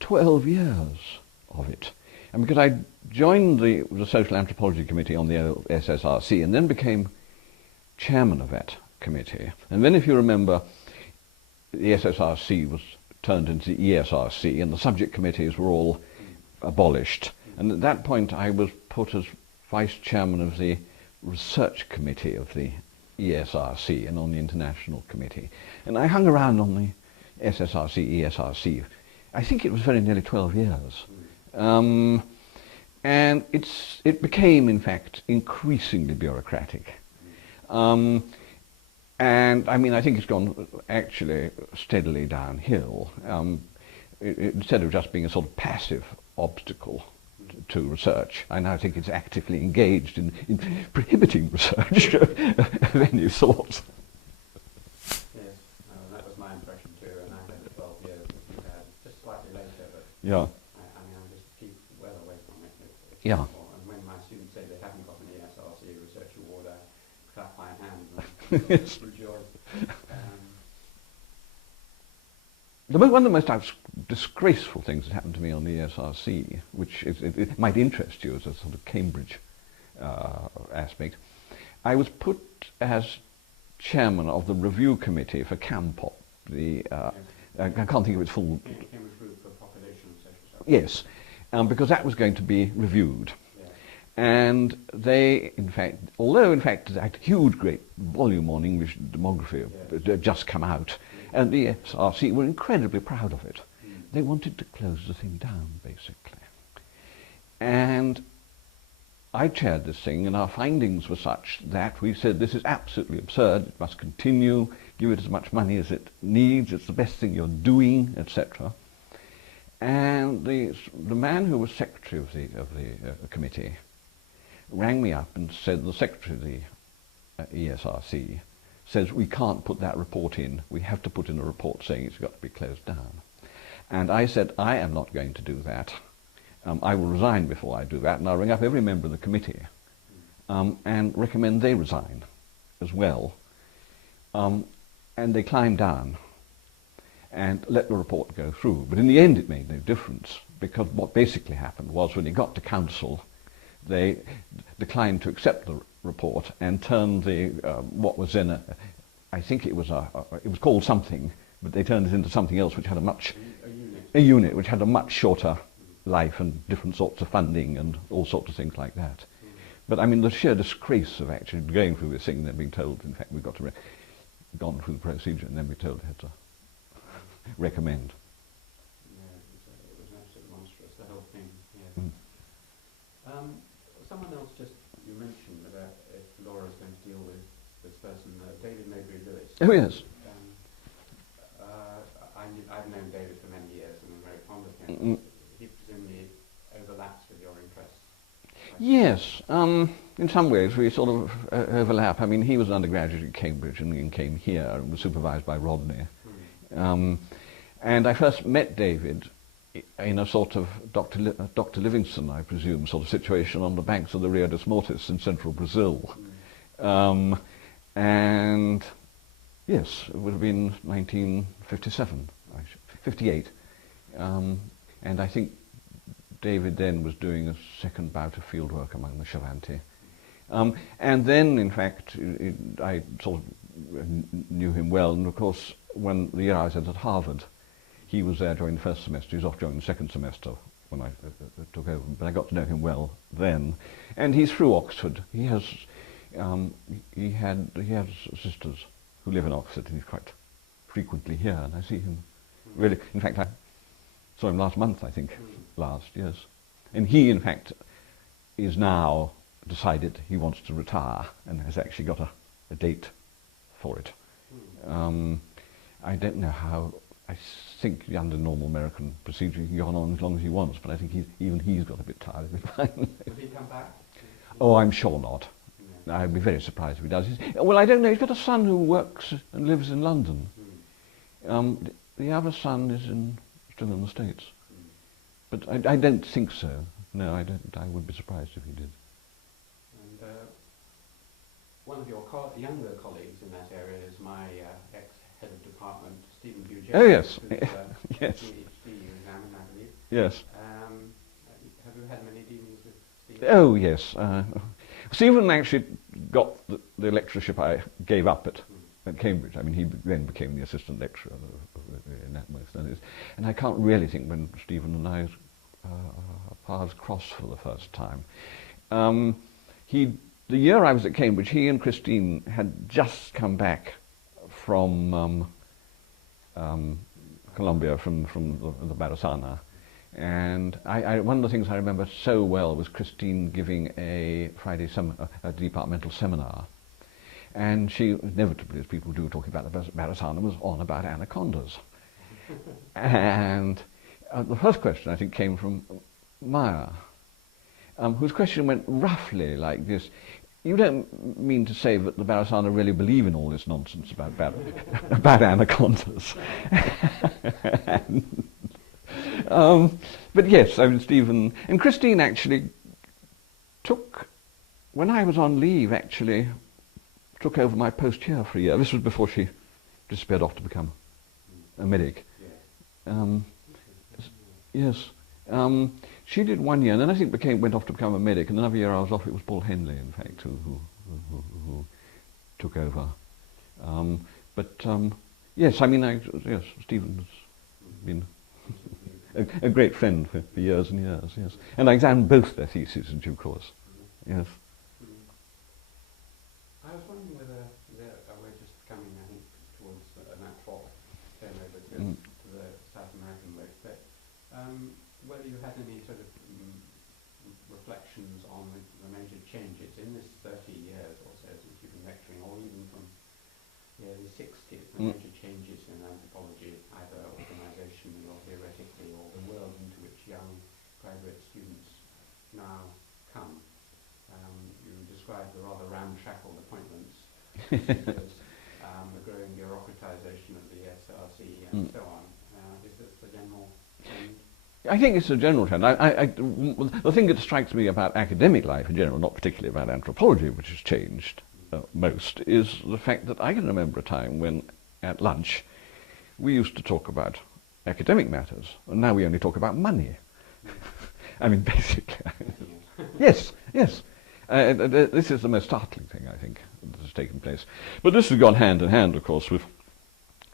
12 years of it, and because I joined the Social Anthropology Committee on the SSRC, and then became chairman of that committee. And then, if you remember, the SSRC was turned into the ESRC, and the subject committees were all abolished. And at that point, I was put as vice chairman of the research committee of the ESRC and on the international committee. And I hung around on the SSRC, ESRC, I think it was very nearly 12 years. And it became, in fact, increasingly bureaucratic. And I mean, I think it's gone actually steadily downhill. Instead of just being a sort of passive obstacle to research, I now think it's actively engaged in prohibiting research of any sort. Yes, that was my impression too, and I had the 12 years that you had, just slightly later, but yeah. I mean, I just keep well away from it. It's Yeah. awful. And when my students say they haven't got an ESRC research award, I clap my hands and Yes. rejoice. One of the most disgraceful things that happened to me on the ESRC, which it might interest you as a sort of Cambridge aspect, I was put as chairman of the review committee for CAMPOP, I can't think of its full... Cambridge Group for Population Research. Yes, because that was going to be reviewed. Yeah. And they, in fact, although in fact they had a huge, great volume on English demography had just come out, and the SRC were incredibly proud of it. They wanted to close the thing down, basically. And I chaired this thing, and our findings were such that we said, this is absolutely absurd, it must continue, give it as much money as it needs, it's the best thing you're doing, etc. And the man who was secretary of the committee rang me up and said, the secretary of the ESRC says, we can't put that report in, we have to put in a report saying it's got to be closed down. And I said, I am not going to do that. I will resign before I do that, and I'll ring up every member of the committee and recommend they resign as well. And they climbed down and let the report go through. But in the end it made no difference, because what basically happened was when it got to council, they declined to accept the report and turned the what was then I think it was called something, but they turned it into something else which had a unit which had a much shorter life and different sorts of funding and all sorts of things like that. But I mean, the sheer disgrace of actually going through this thing and then being told, in fact, we've got to gone through the procedure and then be told they had to recommend. Yeah, it was absolutely monstrous, the whole thing. Yeah. Someone else you mentioned about if Laura's going to deal with this person, David Maybury Lewis. Oh yes. I've known David for many years and I'm very fond of him. He presumably overlaps with your interests. Right? Yes, in some ways we sort of overlap. I mean, he was an undergraduate at Cambridge and came here and was supervised by Rodney. And I first met David in a sort of Dr. Livingstone, I presume, sort of situation on the banks of the Rio dos Mortis in central Brazil. And yes, it would have been 1957, 58. And I think David then was doing a second bout of field work among the Chavanti. And then, in fact, I sort of knew him well, and of course, when the year I was at Harvard, he was there during the first semester, he was off during the second semester when I took over, but I got to know him well then. And he's through Oxford. He has sisters who live in Oxford, and he's quite frequently here, and I see him really, in fact, I saw him last month, I think, yes. And he, in fact, is now decided he wants to retire and has actually got a date for it. I don't know how, I think under normal American procedure he can go on as long as he wants, but I think even he's got a bit tired of it finally. Will he come back? Oh, I'm sure not. No. I'd be very surprised if he does. Well, I don't know, he's got a son who works and lives in London. The other son is still in the States. But I don't think so. No, I don't. I would be surprised if he did. And one of your younger colleagues in that area is my ex-head of department, Stephen Bugel. Oh yes, yes. PhD examined, I believe. Yes. Have you had many dealings with Stephen? Oh yes. Stephen actually got the lectureship I gave up at Cambridge. I mean, he then became the assistant lecturer in that most studies. And I can't really think when Stephen and I paths crossed for the first time. He the year I was at Cambridge, he and Christine had just come back from Colombia, from the Barasana. And one of the things I remember so well was Christine giving a a departmental seminar. And she, inevitably, as people do talking about the Barasana, was on about anacondas. And the first question, I think, came from Maya, whose question went roughly like this: you don't mean to say that the Barasana really believe in all this nonsense about about anacondas? But yes, I mean, Stephen and Christine actually took, when I was on leave, actually took over my post here for a year. This was before she disappeared off to become a medic. Yes. She did 1 year, and then I think went off to become a medic, and another year I was off. It was Paul Henley, in fact, who took over. Yes, I mean, yes, Stephen's been a great friend for years and years, yes. And I examined both their theses in due course, yes. I was wondering whether we're just coming, I think, towards a natural turnover to the South American work, but whether you had any sort of reflections on the major changes in this 30 years or so since you've been lecturing, or even from the early 60s, the major changes in anthropology, either organisationally or theoretically, or the world into which young graduate students now come. You described the rather ramshackle appointments, the growing bureaucratisation of the SRC and so on. Is this the general trend? I think it's a general trend. The thing that strikes me about academic life in general, not particularly about anthropology, which has changed most, is the fact that I can remember a time when, at lunch, we used to talk about academic matters, and now we only talk about money. I mean, basically. Yes, yes. This is the most startling thing, I think, that has taken place. But this has gone hand in hand, of course, with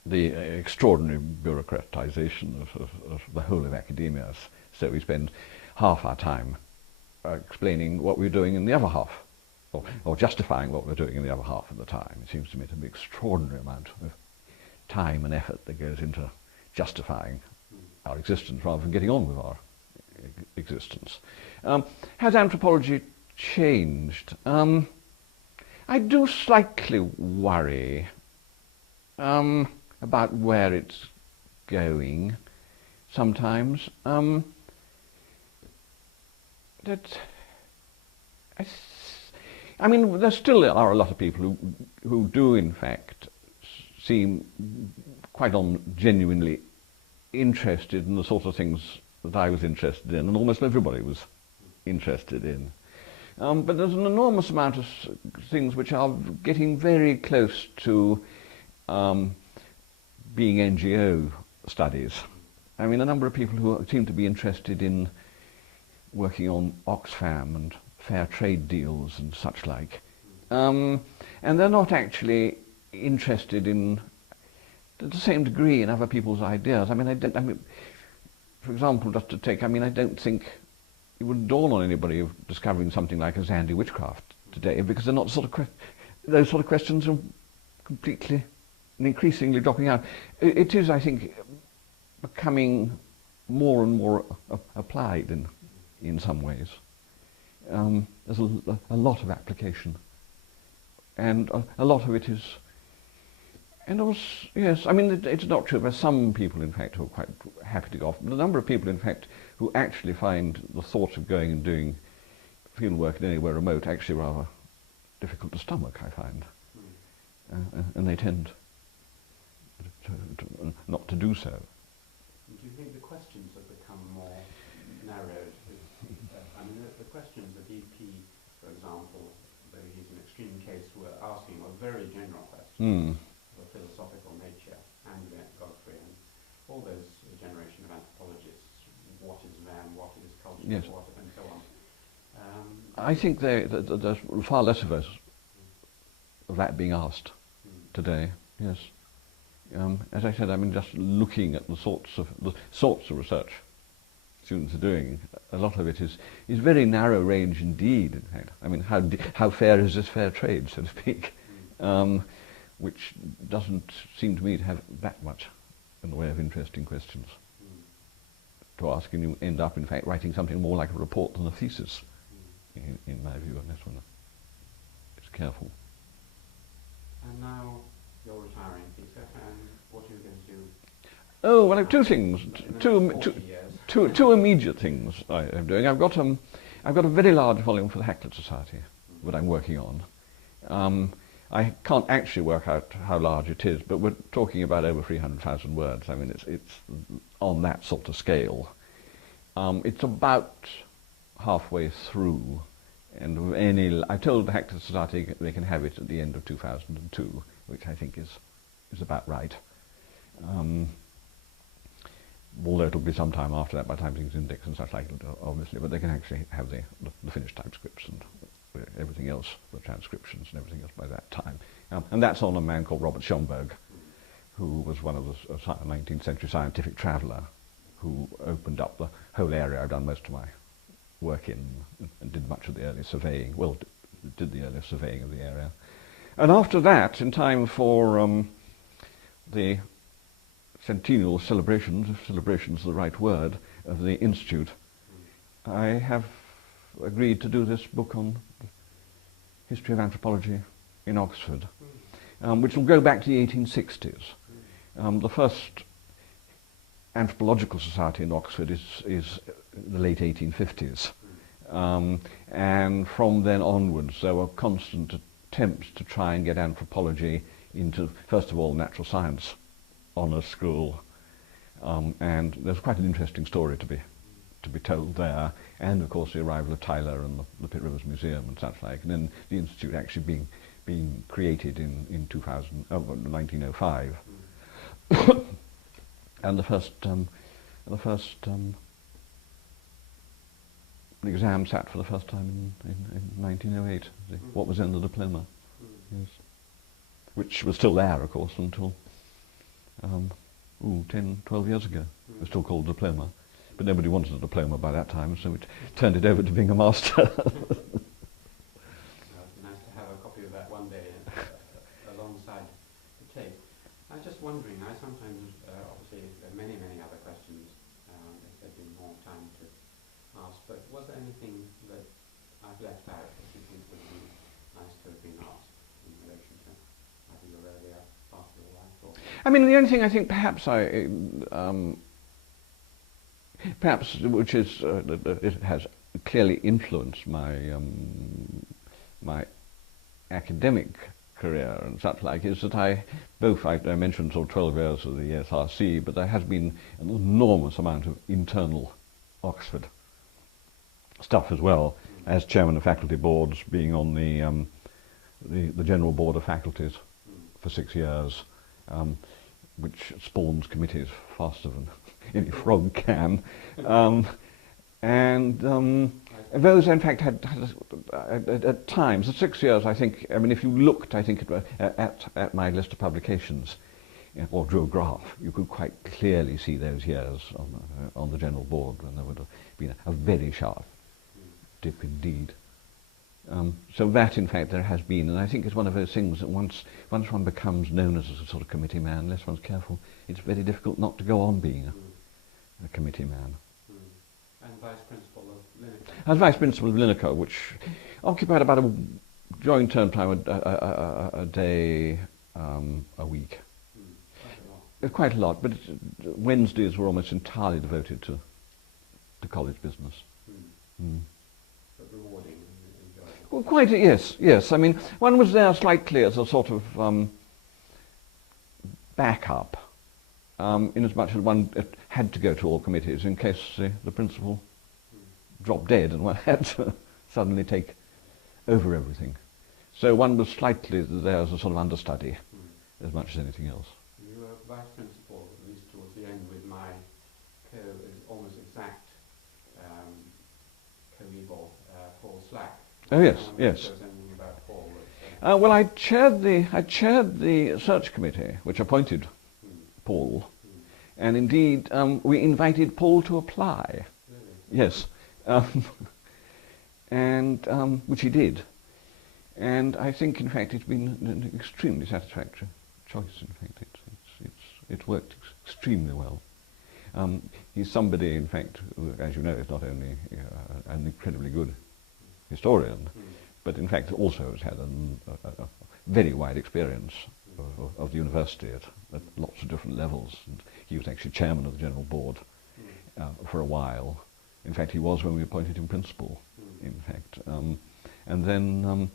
the extraordinary bureaucratization of the whole of academia. So we spend half our time explaining what we're doing in the other half, or justifying what we're doing in the other half of the time. It seems to me to be an extraordinary amount of time and effort that goes into justifying our existence rather than getting on with our existence. Has anthropology changed? I do slightly worry about where it's going sometimes. I mean, there still are a lot of people who do, in fact, seem quite genuinely interested in the sort of things that I was interested in, and almost everybody was interested in. But there's an enormous amount of things which are getting very close to being NGO studies. I mean, a number of people who seem to be interested in working on Oxfam and fair trade deals and such like. And they're not actually interested in, to the same degree, in other people's ideas. I mean, for example, just to take, I don't think it would dawn on anybody of discovering something like a Zandi witchcraft today, because they're not those sort of questions are completely and increasingly dropping out. It is, I think, becoming more and more applied in some ways. There's a lot of application, and a lot of it is. And also, yes, I mean, it's not true. There's some people, in fact, who are quite happy to go off. But a number of people, in fact, who actually find the thought of going and doing field work in anywhere remote actually rather difficult to stomach, I find. And they tend not to do so. Do you think the questions have become more narrowed? I mean, the questions that EP, for example, though he's an extreme case, were asking were very general questions. Philosophical nature, and Godfrey, and all those generation of anthropologists, what is man, what is culture, yes. What, and so on. I think there's far less of that being asked today, yes. As I said, I mean, just looking at the sorts of research students are doing, a lot of it is very narrow range indeed, in fact. I mean, how fair is this fair trade, so to speak, which doesn't seem to me to have that much in the way of interesting questions to ask, and you end up, in fact, writing something more like a report than a thesis, in my view, unless one is careful. And now you're retiring, Peter, and what are you going to do? Oh, well, I have two things, two immediate things I'm doing. I've got a very large volume for the Hackett Society that I'm working on. I can't actually work out how large it is, but we're talking about over 300,000 words. I mean, it's on that sort of scale. It's about halfway through, and I told the Hackett Society they can have it at the end of 2002, which I think is about right. Although it'll be some time after that by the time things index and such like it, obviously, but they can actually have the finished typescripts and everything else, the transcriptions and everything else by that time. And that's on a man called Robert Schomburg, who was one of the 19th century scientific traveller who opened up the whole area I've done most of my work in and did much of the early surveying, did the early surveying of the area. And after that, in time for the centennial celebrations, if celebration is the right word, of the Institute, I have agreed to do this book on the history of anthropology in Oxford, which will go back to the 1860s. The first anthropological society in Oxford is the late 1850s, and from then onwards there were constant attempts to try and get anthropology into, first of all, natural science honours school, and there's quite an interesting story to be told there, and of course the arrival of Tyler and the Pitt Rivers Museum and such like, and then the Institute actually being created in 1905, and the first exam sat for the first time in 1908. What was in the diploma, yes, which was still there, of course, until 10, 12 years ago. It was still called diploma, but nobody wanted a diploma by that time, so it turned it over to being a master. It would be nice to have a copy of that one day alongside the tape. I was just wondering, I sometimes, obviously there are many, many other questions, if there'd been more time to ask, but was there anything that I've left out that you think would be nice to have been asked in relation to either your earlier part of your life or... I mean, the only thing I think perhaps which is it has clearly influenced my my academic career and such like, is that I mentioned sort of 12 years of the ESRC, but there has been an enormous amount of internal Oxford stuff as well, as chairman of faculty boards, being on the general board of faculties for 6 years, which spawns committees faster than any frog can, those in fact had at times, the 6 years, I think, I mean, if you looked, I think, at my list of publications, or drew a graph, you could quite clearly see those years on the general board when there would have been a very sharp dip indeed. So that, in fact, there has been, and I think it's one of those things that once one becomes known as a sort of committee man, unless one's careful, it's very difficult not to go on being a committee man. And Vice Principal of Lineker? I was Vice Principal of Lineker, which occupied about during term time a day a week. Quite a lot, but Wednesdays were almost entirely devoted to college business. But rewarding and enjoyable. Well, quite, yes. I mean, one was there slightly as a sort of backup, in as much as one had to go to all committees in case the principal dropped dead and one had to suddenly take over everything. So one was slightly there as a sort of understudy, as much as anything else. You were Vice Principal, at least towards the end, with my almost exact co-equal, Paul Slack. Oh yes, yes. If there was anything about Paul well, I chaired the search committee which appointed Paul, and indeed we invited Paul to apply. Really? Yes, um, and which he did. And I think, in fact, it's been an extremely satisfactory choice. In fact, it's worked extremely well. He's somebody, in fact, who, as you know, is not only an incredibly good historian, but in fact also has had a very wide experience of the university at lots of different levels. And he was actually chairman of the general board for a while. In fact, he was when we appointed him principal, in fact. And then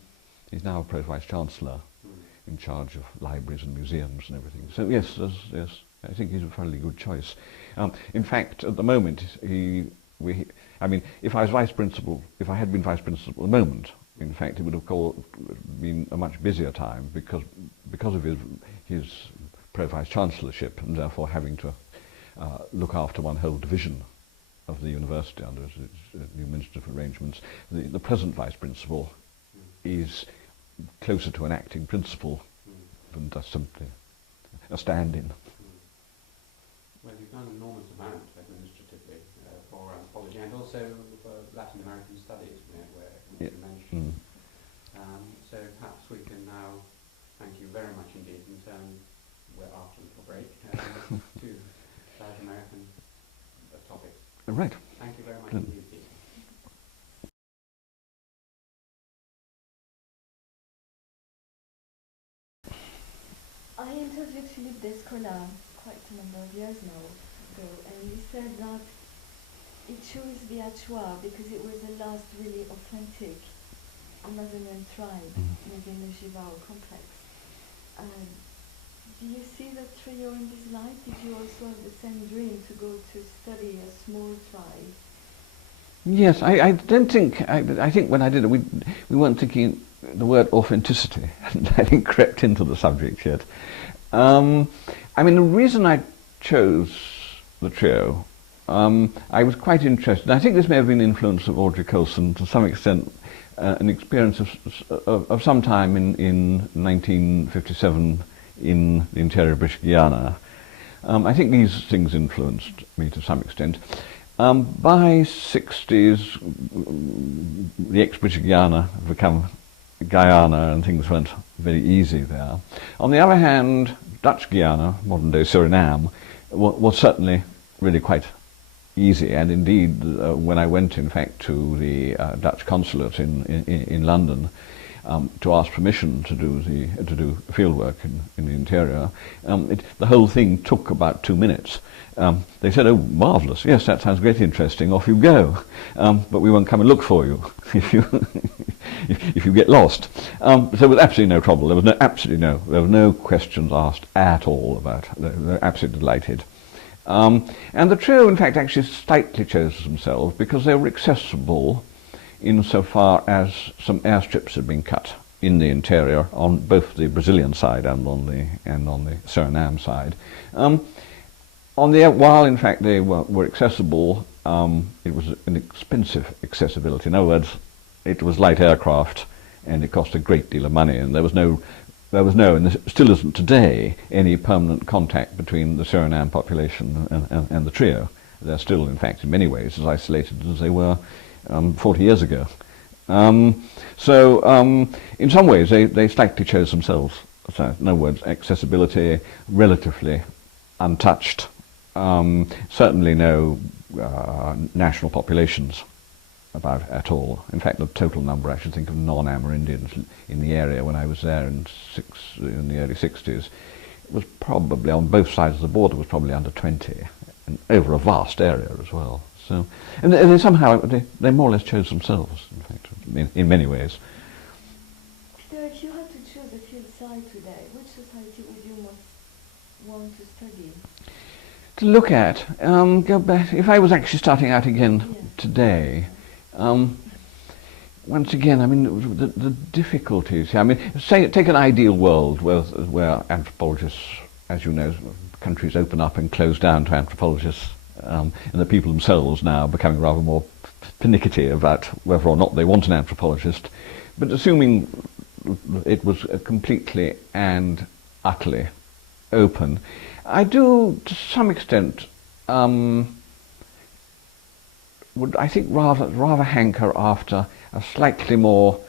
he's now a Vice-Chancellor in charge of libraries and museums and everything. So yes, yes, I think he's a fairly good choice. In fact, at the moment, I mean, if I was vice principal, if I had been vice principal at the moment, in fact, it would have been a much busier time because of his pro-vice chancellorship, and therefore having to look after one whole division of the university under its new administrative arrangements. The present vice principal is closer to an acting principal than just simply a stand-in. Well, you've done an enormous amount administratively for anthropology and also for Latin American studies, where you mentioned. So perhaps we can now thank you very much indeed and turn, we're after a little break, to Latin American topics. Right. Thank you very much indeed, Peter. I interviewed Philippe Descola quite a number of years now ago, and he said that he chose the Achua because it was the last really authentic Amazonian tribe within the Jivao complex. Do you see the trio in this light? Did you also have the same dream to go to study a small tribe? Yes, I don't think, I think when I did it, we weren't thinking the word authenticity hadn't, I think, crept into the subject yet. I mean, the reason I chose the trio, I was quite interested. I think this may have been the influence of Audrey Coulson to some extent, an experience of some time in 1957 in the interior of British Guiana. I think these things influenced me to some extent. By 60s, the ex-British Guiana had become Guyana and things went very easy there. On the other hand, Dutch Guiana, modern-day Suriname, was certainly really quite easy, and indeed when I went in fact to the Dutch consulate in London to ask permission to do field work in the interior, the whole thing took about 2 minutes. They said, "Oh, marvellous, yes, that sounds great, interesting, off you go, but we won't come and look for you if you get lost." So there was absolutely no trouble. There were no questions asked at all about it. They were absolutely delighted. And the trio, in fact, actually slightly chose themselves because they were accessible insofar as some airstrips had been cut in the interior on both the Brazilian side and on the Suriname side. While in fact they were accessible, it was an expensive accessibility. In other words, it was light aircraft, and it cost a great deal of money, and there was no, and there still isn't today, any permanent contact between the Suriname population and the trio. They're still, in fact, in many ways as isolated as they were 40 years ago. So in some ways they slightly chose themselves. So, in other words, accessibility relatively untouched. Certainly no national populations about at all. In fact, the total number, I should think, of non-Amerindians in the area when I was there in the early 60s was probably, on both sides of the border, was probably under 20, and over a vast area as well. So, and they somehow, they more or less chose themselves, in fact, in many ways. Peter, if you had to choose a field site today, which society would you most want to study? To look at, go back, if I was actually starting out again today, once again, I mean, the difficulties, I mean, take an ideal world where anthropologists, as you know, countries open up and close down to anthropologists, and the people themselves now are becoming rather more pernickety about whether or not they want an anthropologist. But assuming it was completely and utterly open, I do, to some extent, would, I think, rather hanker after a slightly more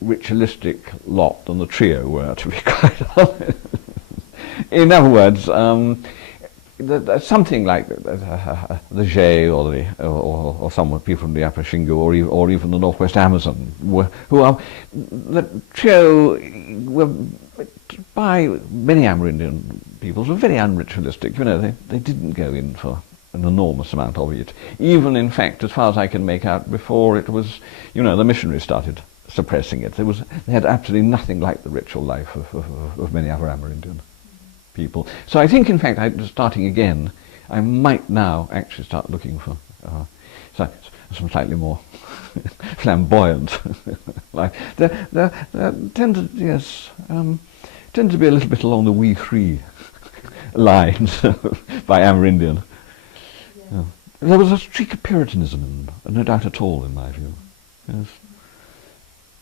ritualistic lot than the trio were, to be quite honest. In other words, something like the Jay or some people from the Upper Shingo or even the Northwest Amazon, who are the trio were by many Amerindian peoples were very unritualistic. You know, they didn't go in for an enormous amount of it. Even, in fact, as far as I can make out, before it was, you know, the missionaries started suppressing it. They had absolutely nothing like the ritual life of many other Amerindian people. So I think, in fact, starting again, I might now actually start looking for some slightly more flamboyant life. They tend to be a little bit along the We Three lines by Amerindian. Yeah. There was a streak of Puritanism in them, no doubt at all, in my view. Yes.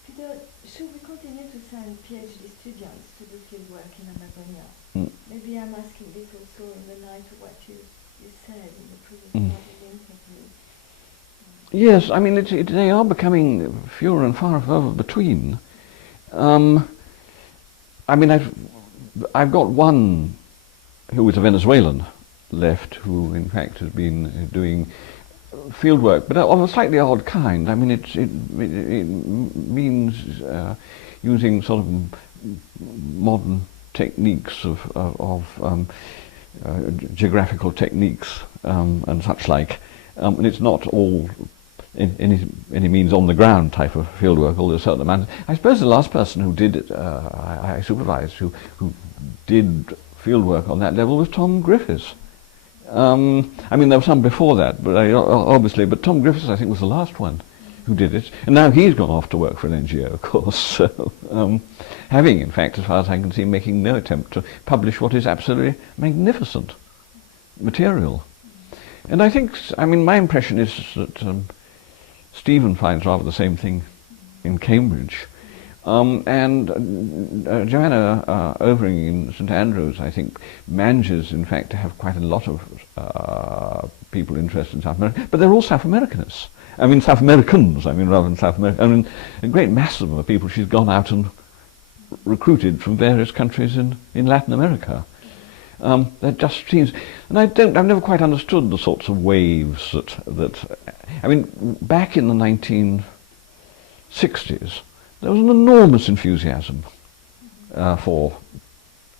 Peter, should we continue to send PhD students to do field work in Amazonia? Mm. Maybe I'm asking this also in the light of what you said in the previous part of the interview. Yes, I mean, they are becoming fewer and far between. I mean, I've got one who is a Venezuelan left, who in fact has been doing field work, but of a slightly odd kind. I mean, it means using sort of modern techniques of geographical techniques and such like, and it's not all in any means on the ground type of field work, although a certain amount. I suppose the last person who did it, I supervised, who did field work on that level was Tom Griffiths. I mean, there were some before that, but obviously, but Tom Griffiths, I think, was the last one who did it, and now he's gone off to work for an NGO, of course. So, having, in fact, as far as I can see, making no attempt to publish what is absolutely magnificent material. And I think, I mean, my impression is that Stephen finds rather the same thing in Cambridge. And Joanna Overing in St Andrews, I think, manages, in fact, to have quite a lot of people interested in South America, but they're all South Americanists. I mean, South Americans, I mean, rather than South America. I mean, a great mass of them are people she's gone out and recruited from various countries in Latin America. That just seems, and I've never quite understood the sorts of waves that I mean, back in the 1960s, there was an enormous enthusiasm for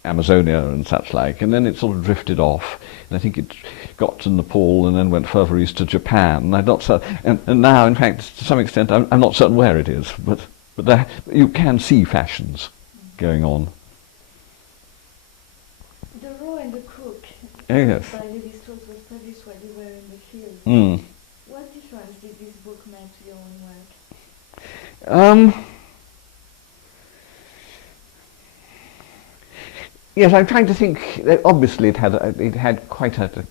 Amazonia and such like, and then it sort of drifted off, and I think it got to Nepal and then went further east to Japan. And I'm not certain, and now, in fact, to some extent, I'm not certain where it is, but there, you can see fashions going on. The Raw and the Crook Yes. by Levi Strauss was published while you were in the field. Mm. What difference did this book make to your own work? Yes, I'm trying to think. Obviously, it had quite an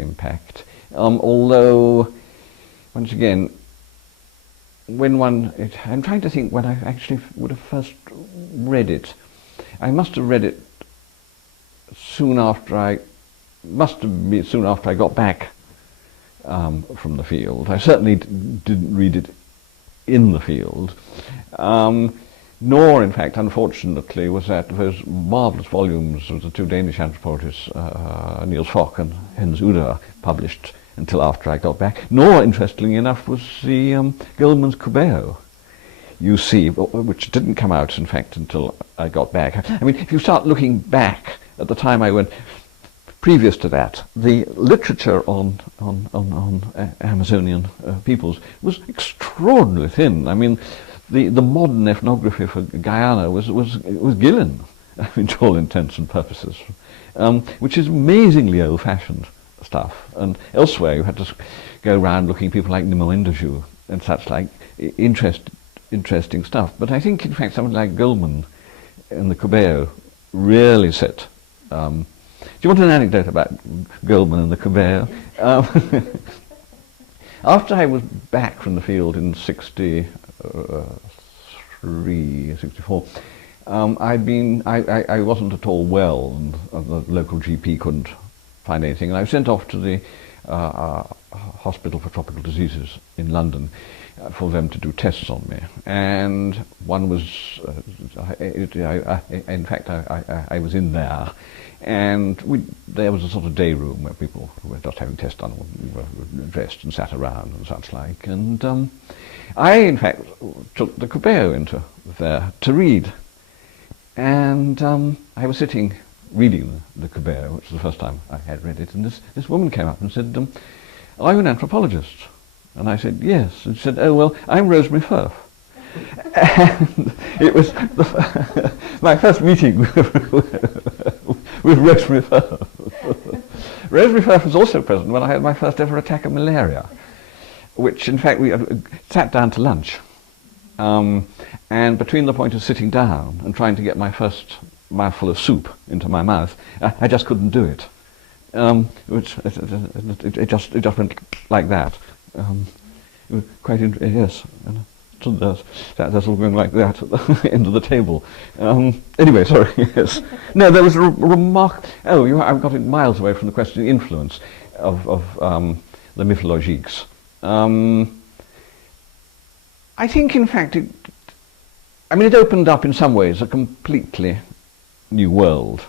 impact. Although, once again, I'm trying to think when I actually would have first read it. I must have read it soon after I got back from the field. I certainly didn't read it in the field. Nor, in fact, unfortunately, was that those marvellous volumes of the two Danish anthropologists, Niels Fock and Hans Uder, published until after I got back. Nor, interestingly enough, was the Gilman's Cubeo, you see, which didn't come out, in fact, until I got back. I mean, if you start looking back at the time I went, previous to that, the literature on Amazonian peoples was extraordinarily thin. I mean, the modern ethnography for Guyana was Gillen, I mean, to all intents and purposes, which is amazingly old-fashioned stuff. And elsewhere, you had to go around looking at people like Nimo Indaju and such like interesting stuff. But I think, in fact, something like Gilman and the Cubeo really set. Do you want an anecdote about Gilman and the Cubeo? After I was back from the field in 63, 64, I wasn't at all well, and the local GP couldn't find anything, and I was sent off to the Hospital for Tropical Diseases in London for them to do tests on me. And one was, in fact, I was in there, and there was a sort of day room where people who were just having tests done were dressed and sat around and such like. And I, in fact, took the coupe into there to read. And I was sitting reading the coupe, which was the first time I had read it, and this woman came up and said, "Are you an anthropologist?" And I said, "Yes." And she said, "Oh, well, I'm Rosemary Firth." And it was my first meeting with Rosemary Firth. Rosemary Firth was also present when I had my first ever attack of malaria, which, in fact, we sat down to lunch. And between the point of sitting down and trying to get my first mouthful of soup into my mouth, I just couldn't do it. It just went like that. It was quite yes. That's all going like that at the end of the table. Anyway, sorry. Yes. No, there was a remark. Oh, I've got it miles away from the question of influence of the mythologiques. I think, in fact, it opened up in some ways a completely new world,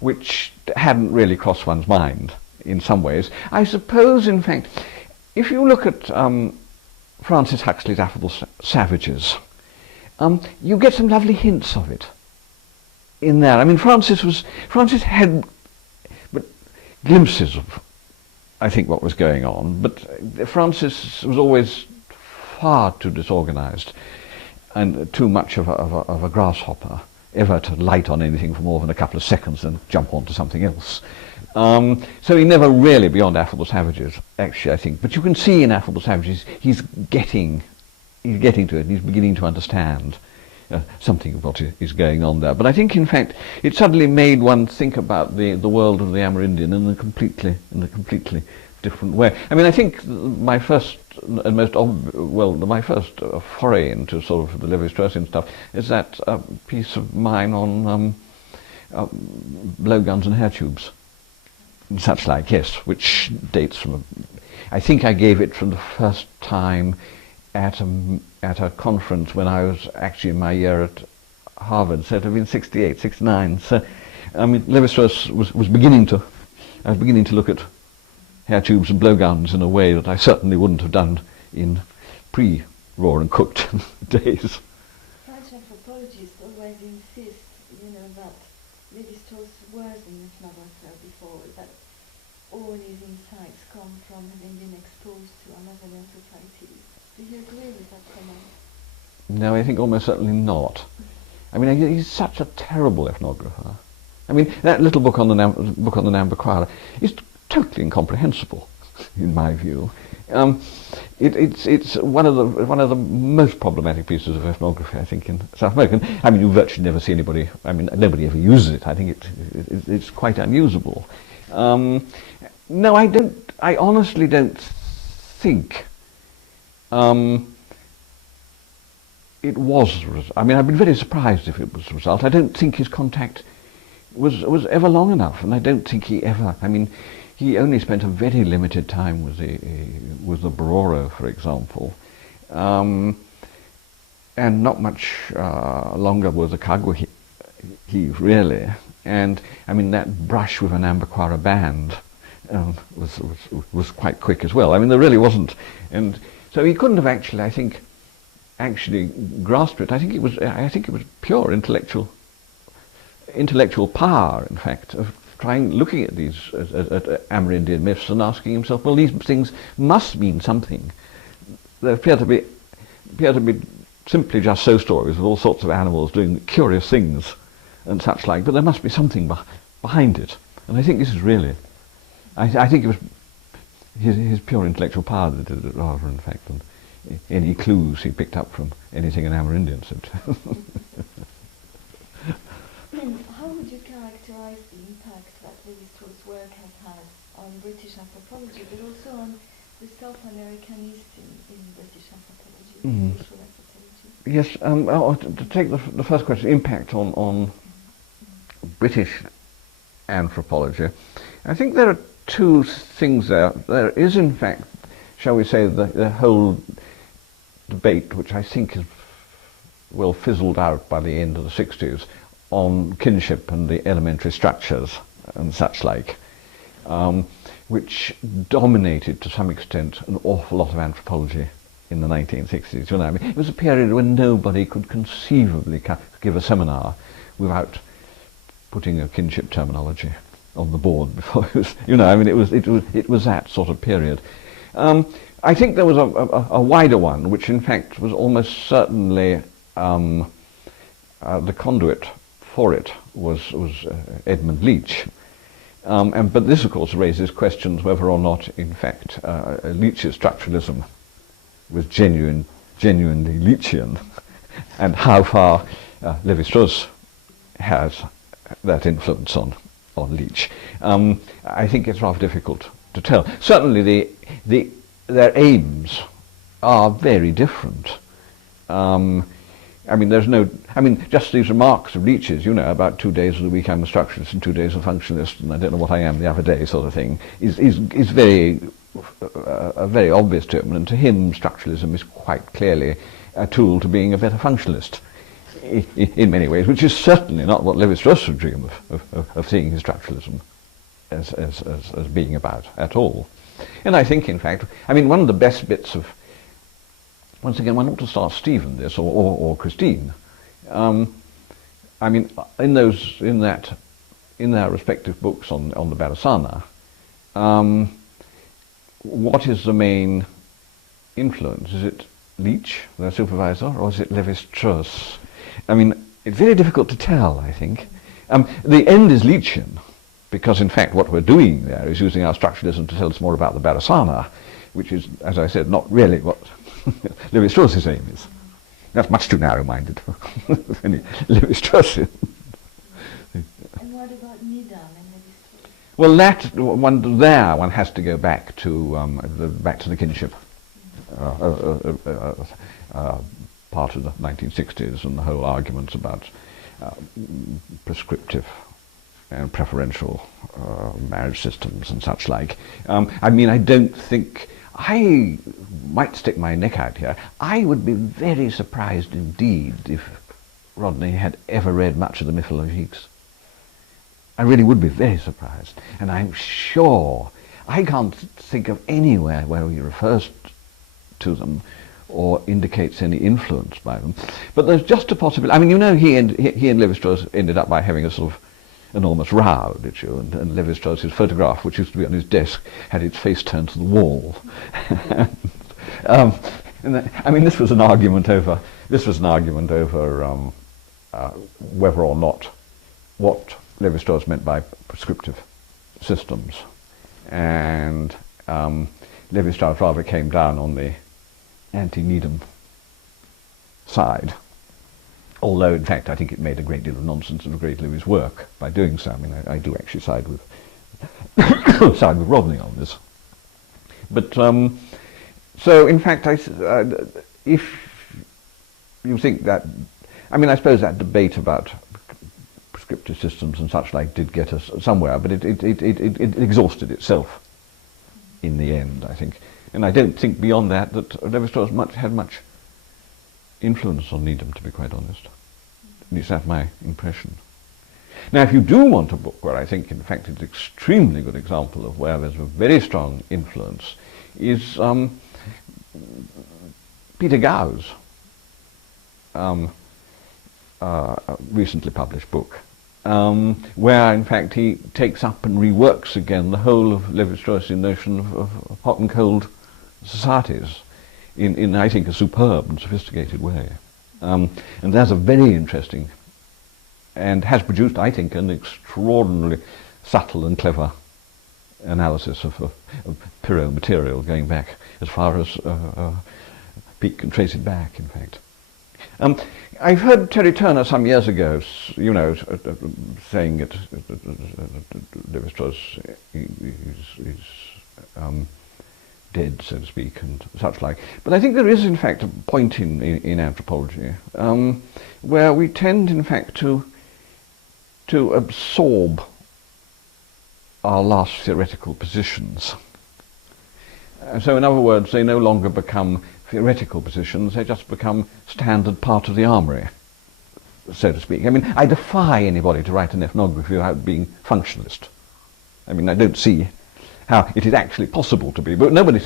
which hadn't really crossed one's mind in some ways. I suppose, in fact, if you look at Francis Huxley's Affable Savages, you get some lovely hints of it in there. I mean, Francis had glimpses of, I think, what was going on, but Francis was always far too disorganized and too much of a grasshopper ever to light on anything for more than a couple of seconds and jump onto something else. So he never really, beyond Affable Savages, actually, I think. But you can see in Affable Savages he's getting to it, and he's beginning to understand something of what is going on there. But I think, in fact, it suddenly made one think about the world of the Amerindian in a completely different way. I mean, I think my first and my first foray into sort of the Levi-Straussian stuff is that piece of mine on blowguns and hair tubes, and such like, yes, which dates from, I think I gave it from the first time at a conference when I was actually in my year at Harvard, so it had been 68, 69. So, I mean, Levi-Strauss was beginning to look at hair tubes and blowguns in a way that I certainly wouldn't have done in pre-raw and cooked days. French anthropologists always insist, that Levi-Strauss was an ethnographer before, that all his insights come from having been exposed to Amazonian societies. Do you agree with that comment? No, I think almost certainly not. I mean, he's such a terrible ethnographer. I mean, that little book on the Nambucquara is totally incomprehensible, in my view. It's one of the most problematic pieces of ethnography, I think, in South America. I mean, you virtually never see anybody. I mean, nobody ever uses it. I think it's quite unusable. No, I don't. I honestly don't think it was. I mean, I've been very surprised if it was the result. I don't think his contact was ever long enough, and I don't think he ever. I mean, he only spent a very limited time with the Bororo, for example, and not much longer with the Kagwa heave, really. And I mean, that brush with an Nambucquara band was quite quick as well. I mean, there really wasn't, and so he couldn't have actually, I think, grasped it. I think it was pure intellectual power, in fact, of looking at these at Amerindian myths and asking himself, well, these things must mean something. They appear to be simply just so stories of all sorts of animals doing curious things and such like, but there must be something behind it. And I think this is really, I think it was his pure intellectual power that did it, rather, in fact, than any clues he picked up from anything an Amerindian said. How would you characterize the impact that Levi-Strauss' work has had on British anthropology, but also on the South Americanist in British anthropology, social anthropology? Yes, to take the first question, impact on British anthropology, I think there are two things there. There is, in fact, shall we say, the whole debate, which I think is well fizzled out by the end of the 60s, on kinship and the elementary structures and such like, which dominated to some extent an awful lot of anthropology in the 1960s. You know, I mean, it was a period when nobody could conceivably give a seminar without putting a kinship terminology on the board before it was, you know, I mean, it was that sort of period. I think there was a wider one, which in fact was almost certainly the conduit for it was Edmund Leach. But this, of course, raises questions whether or not, in fact, Leach's structuralism was genuinely Leachian, and how far Lévi-Strauss has that influence on Leach. I think it's rather difficult to tell. Certainly their aims are very different. I mean, just these remarks of Leach's, you know, about 2 days of the week I'm a structuralist and 2 days a functionalist, and I don't know what I am the other day, sort of thing, is very obvious to him. And to him, structuralism is quite clearly a tool to being a better functionalist in many ways, which is certainly not what Lévi-Strauss would dream of seeing his structuralism as being about at all. And I think, in fact, I mean, one of the best bits of, once again, one ought to start Steve in this, or Christine. I mean, in their respective books on the Bharasana, what is the main influence? Is it Leach, their supervisor, or is it Lévi-Strauss? I mean, it's very difficult to tell, I think. The end is Leachian, because in fact what we're doing there is using our structuralism to tell us more about the Bharasana, which is, as I said, not really what Lévi-Strauss's aim is. That's much too narrow-minded for any Lévi-Strauss. And what about Nidam and Lévi-Strauss? Well, that one has to go back to the kinship part of the 1960s and the whole arguments about prescriptive and preferential marriage systems and such like. I mean, I don't think, I might stick my neck out here, I would be very surprised indeed if Rodney had ever read much of the Mythologiques. I really would be very surprised. And I'm sure, I can't think of anywhere where he refers to them or indicates any influence by them. But there's just a possibility. I mean, you know, he and Lévi-Strauss ended up by having a sort of enormous row, did you? And Lévi-Strauss's photograph, which used to be on his desk, had its face turned to the wall. I mean, this was an argument over whether or not what Lévi-Strauss meant by prescriptive systems, and Lévi-Strauss rather came down on the anti-Needham side. Although, in fact, I think it made a great deal of nonsense of a great deal of his work by doing so. I mean, I do actually side with Rodney on this. But so, in fact, if you think that, I mean, I suppose that debate about prescriptive systems and such like did get us somewhere, but it exhausted itself in the end, I think. And I don't think beyond that Lévi-Strauss had much influence on Needham, to be quite honest. At least that's my impression. Now, if you do want a book where I think, in fact, it's an extremely good example of where there's a very strong influence, is Peter Gow's recently published book, where, in fact, he takes up and reworks again the whole of Lévi-Strauss's notion of hot and cold societies in I think, a superb and sophisticated way. And that's a very interesting, and has produced, I think, an extraordinarily subtle and clever analysis of Pyrrho material, going back as far as Peake can trace it back, in fact. I've heard Terry Turner some years ago, you know, saying that Lévi-Strauss is dead, so to speak, and such like. But I think there is, in fact, a point in anthropology where we tend, in fact, to absorb are last theoretical positions. So in other words, they no longer become theoretical positions, they just become standard part of the armoury, so to speak. I mean, I defy anybody to write an ethnography without being functionalist. I mean, I don't see how it is actually possible to be, but nobody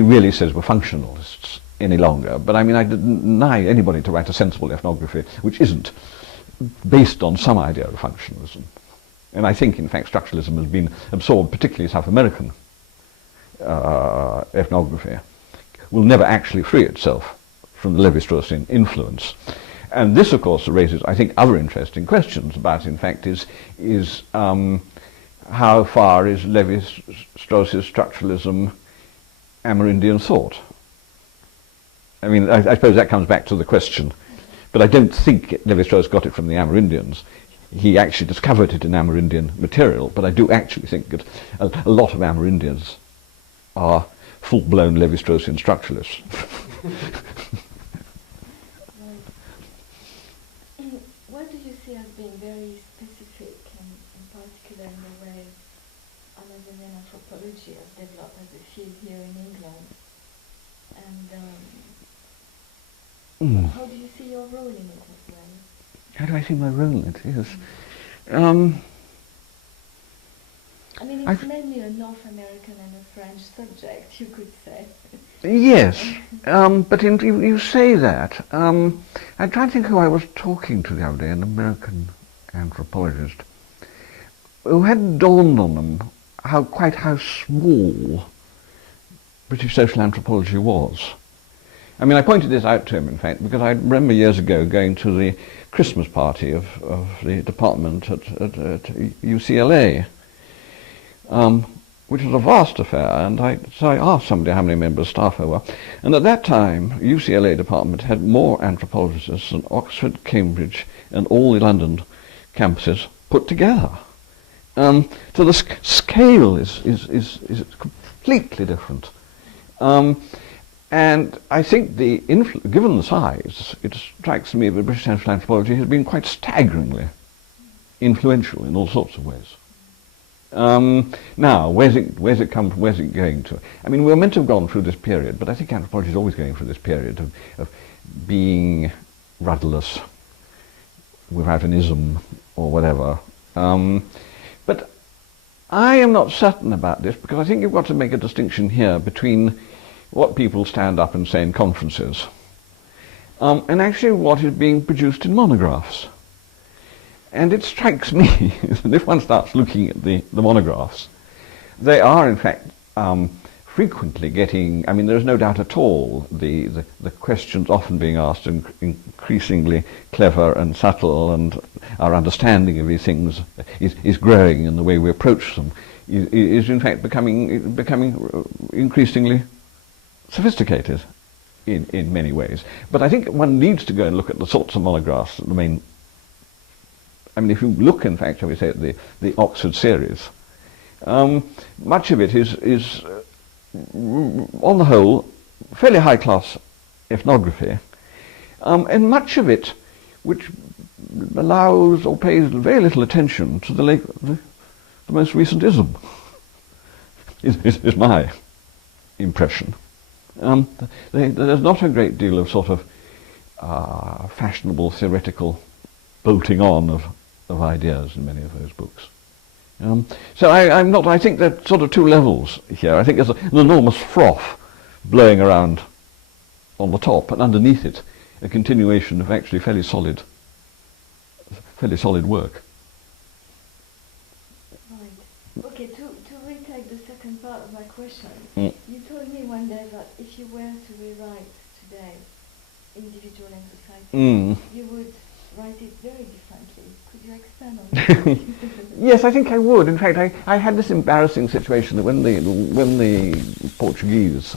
really says we're functionalists any longer. But I mean, I deny anybody to write a sensible ethnography which isn't based on some idea of functionalism. And I think, in fact, structuralism has been absorbed, particularly South American ethnography, will never actually free itself from the Levi-Straussian influence. And this, of course, raises, I think, other interesting questions about, in fact, is how far is Levi-Strauss's structuralism Amerindian thought? I mean, I suppose that comes back to the question, but I don't think Levi-Strauss got it from the Amerindians. He actually discovered it in Amerindian material, but I do actually think that a lot of Amerindians are full-blown Levi-Straussian structuralists. What do you see as being very specific and particular in the way Amazonian anthropology has developed as a field here in England? And how do you see your role in it as well? How do I see my role in it? Yes. I mean, it's mainly a North American and a French subject, you could say. Yes, but you say that. I'm trying to think who I was talking to the other day, an American anthropologist, who had dawned on them quite how small British social anthropology was. I mean, I pointed this out to him, in fact, because I remember years ago going to the Christmas party of the department at UCLA, which was a vast affair, and so I asked somebody how many members of staff there were, and at that time, UCLA department had more anthropologists than Oxford, Cambridge, and all the London campuses put together. So the scale is completely different. And I think given the size, it strikes me that British social anthropology has been quite staggeringly influential in all sorts of ways. Now, where's it come from? Where's it going to? I mean, we're meant to have gone through this period, but I think anthropology is always going through this period of being rudderless, without an ism or whatever. But I am not certain about this, because I think you've got to make a distinction here between what people stand up and say in conferences, and actually what is being produced in monographs. And it strikes me that if one starts looking at the monographs, they are in fact frequently getting, I mean, there's no doubt at all, the questions often being asked are increasingly clever and subtle, and our understanding of these things is growing, and the way we approach them is in fact becoming increasingly sophisticated in many ways. But I think one needs to go and look at the sorts of monographs that remain. I mean, if you look, in fact, shall we say, at the Oxford series, much of it is on the whole, fairly high-class ethnography, and much of it which allows or pays very little attention to the most recent ism, is my impression. There's not a great deal of sort of fashionable theoretical bolting on of ideas in many of those books. So I think there are sort of two levels here. I think there's an enormous froth blowing around on the top, and underneath it a continuation of actually fairly solid work. Right. Okay, to retake the second part of my question, you told me one day that if you were to rewrite today individual and society, you would write it very differently. Could you expand on that? Yes, I think I would. In fact, I had this embarrassing situation that when the Portuguese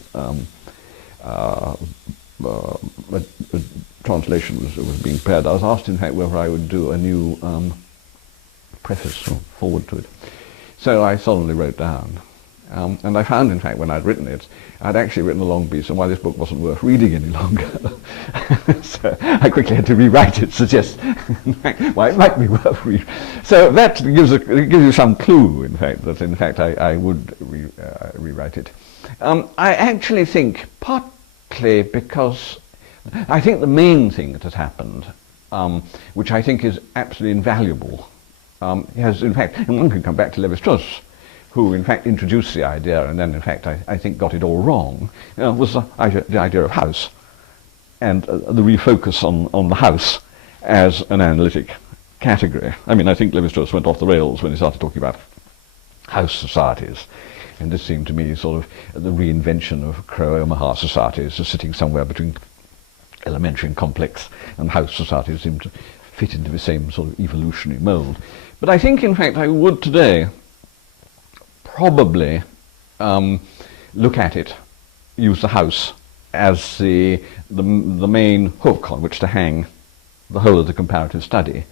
translation was being prepared, I was asked, in fact, whether I would do a new preface or forward to it. So I solemnly wrote down, And I found, in fact, when I'd written it, I'd actually written a long piece on why this book wasn't worth reading any longer. So I quickly had to rewrite it, suggest in fact, why it might be worth reading. So that gives you some clue, in fact, that in fact I would rewrite it. I actually think, partly because I think the main thing that has happened, which I think is absolutely invaluable, has in fact, and one can come back to Levi-Strauss, who in fact introduced the idea and then in fact I think got it all wrong, was the idea of house and the refocus on the house as an analytic category. I mean, I think Levi-Strauss went off the rails when he started talking about house societies, and this seemed to me sort of the reinvention of Crow-Omaha societies as sitting somewhere between elementary and complex, and house societies seemed to fit into the same sort of evolutionary mould. But I think in fact I would today probably look at it, use the house as the main hook on which to hang the whole of the comparative study.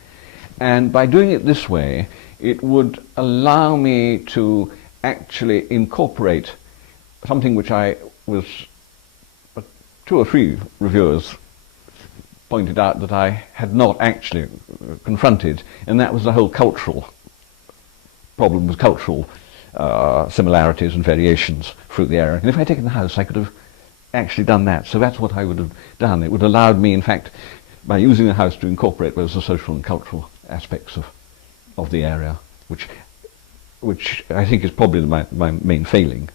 And by doing it this way, it would allow me to actually incorporate something which I was, 2 or 3 reviewers pointed out that I had not actually confronted, and that was the whole cultural problem with cultural similarities and variations through the area. And if I'd taken the house, I could have actually done that. So that's what I would have done. It would have allowed me, in fact, by using the house to incorporate both the social and cultural aspects of the area, which I think is probably my main failing.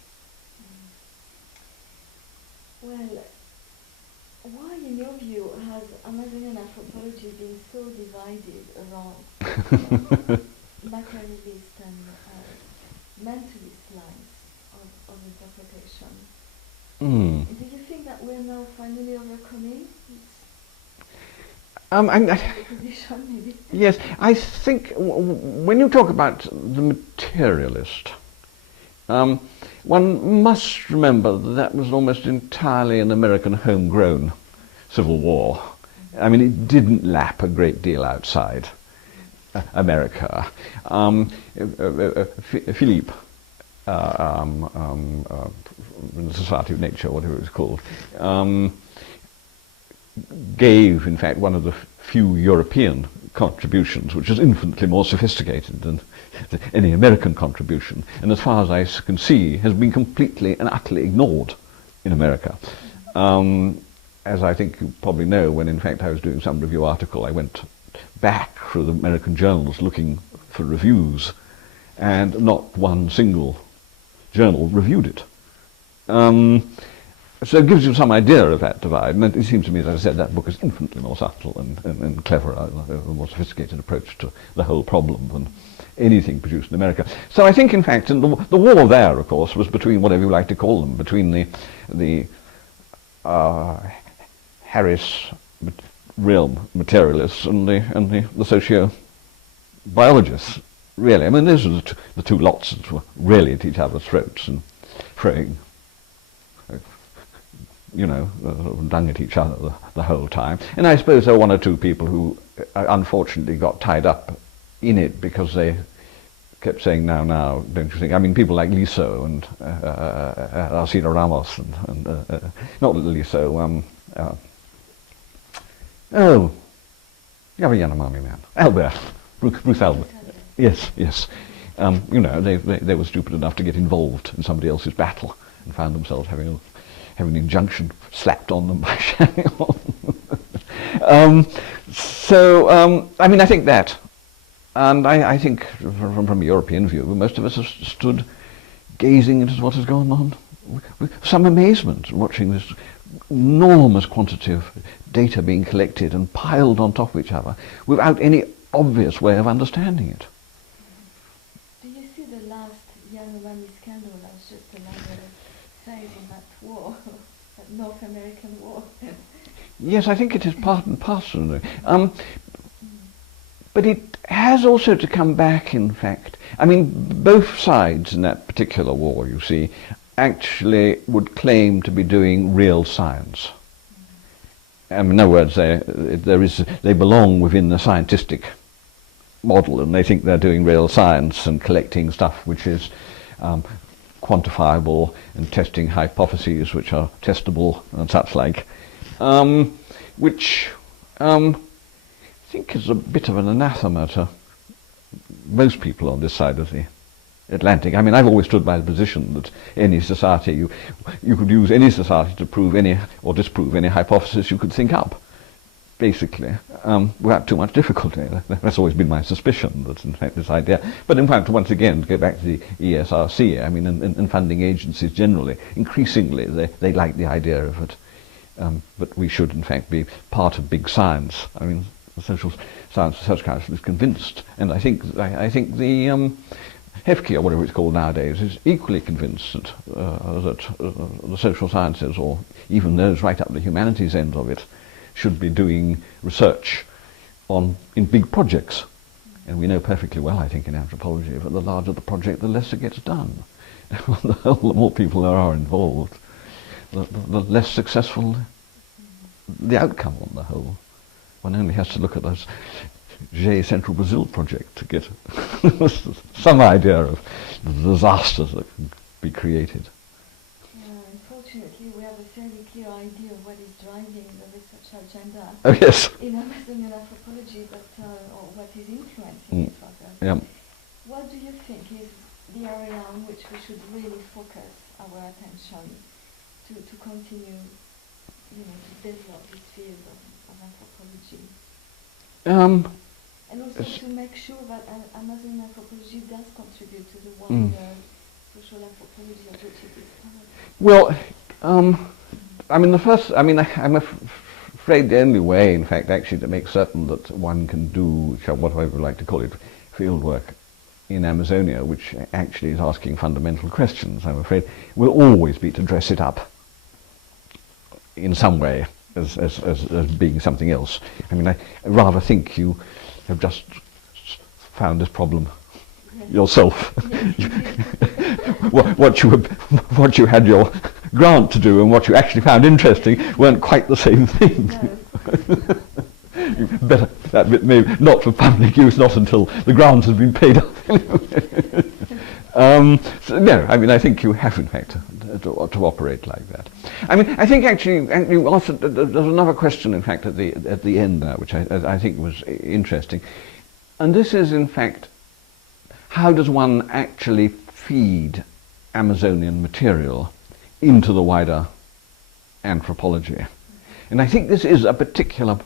Well, why, in your view, has Amazonian anthropology been so divided around materialist and mentalist lines of interpretation? Do you think that we're now finally overcoming this position, maybe? Yes, I think when you talk about the materialist, one must remember that was almost entirely an American homegrown civil war. I mean, it didn't lap a great deal outside America. Philippe, the Society of Nature, whatever it was called, gave, in fact, one of the few European contributions, which is infinitely more sophisticated than any American contribution, and as far as I can see, has been completely and utterly ignored in America. As I think you probably know, when in fact I was doing some review article, I went back through the American journals looking for reviews, and not one single journal reviewed it. So it gives you some idea of that divide, and it seems to me, as I said, that book is infinitely more subtle and clever, a more sophisticated approach to the whole problem than anything produced in America. So I think, in fact, and the war there, of course, was between whatever you like to call them, between the Harris realm materialists and the socio-biologists, really. I mean, those were the two lots that were really at each other's throats and throwing, dung at each other the whole time. And I suppose there were 1 or 2 people who unfortunately got tied up in it because they kept saying, now, don't you think? I mean, people like Liso and Alcina Ramos and not Liso, Yanomami man, Albert, Bruce Albert. Yes. They were stupid enough to get involved in somebody else's battle and found themselves having an injunction slapped on them by Chagnon. I mean, I think that, and I think from a European view, most of us have stood gazing into what has gone on with some amazement, watching this enormous quantity of data being collected and piled on top of each other without any obvious way of understanding it. Do you see the last Yanomami scandal as just another phase in that war, that North American war? Yes, I think it is part and parcel. But it has also to come back, in fact. I mean, both sides in that particular war, you see, actually would claim to be doing real science. In other words, they belong within the scientific model, and they think they're doing real science and collecting stuff which is quantifiable and testing hypotheses which are testable and such like, which I think is a bit of an anathema to most people on this side of the Atlantic. I mean, I've always stood by the position that any society, you could use any society to prove any or disprove any hypothesis you could think up, basically, without too much difficulty. That's always been my suspicion, that in fact this idea, but in fact once again, to go back to the ESRC, I mean, and funding agencies generally, increasingly they like the idea of it, but we should in fact be part of big science. I mean, the Social Science Research Council is convinced, and I think the HEFCE, or whatever it's called nowadays, is equally convinced that, the social sciences, or even those right up the humanities end of it, should be doing research in big projects. And we know perfectly well, I think, in anthropology, that the larger the project, the less it gets done. The more people there are involved, the less successful the outcome on the whole. One only has to look at those Central Brazil project to get some idea of the disasters that can be created. Unfortunately, we have a fairly clear idea of what is driving the research agenda in Amazonian anthropology, but or what is influencing it rather. Yeah. What do you think is the area on which we should really focus our attention to continue, to develop this field of anthropology? And also to make sure that Amazonian anthropology does contribute to the wider social anthropology of which it is part. Well, I mean, I'm afraid the only way, in fact, actually to make certain that one can do, whatever I would like to call it, field work in Amazonia, which actually is asking fundamental questions, I'm afraid, will always be to dress it up in some way as being something else. I mean, I rather think you have just found this problem yourself. What you had your grant to do and what you actually found interesting weren't quite the same thing. You better, that bit maybe not for public use, not until the grant has been paid off. So, no, I mean, I think you have in fact to operate like that. I mean, I think actually also, there's another question in fact at the end there, which I think was interesting, and this is in fact, how does one actually feed Amazonian material into the wider anthropology? And I think this is a particular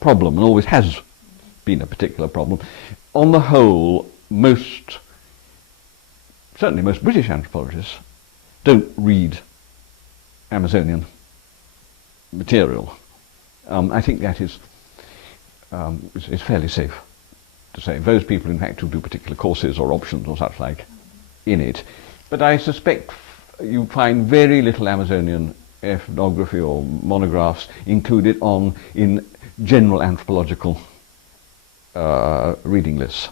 problem, and always has been a particular problem. On the whole, certainly most British anthropologists don't read Amazonian material. I think that is fairly safe to say. Those people, in fact, who do particular courses or options or such like in it. But I suspect you find very little Amazonian ethnography or monographs included in general anthropological reading lists.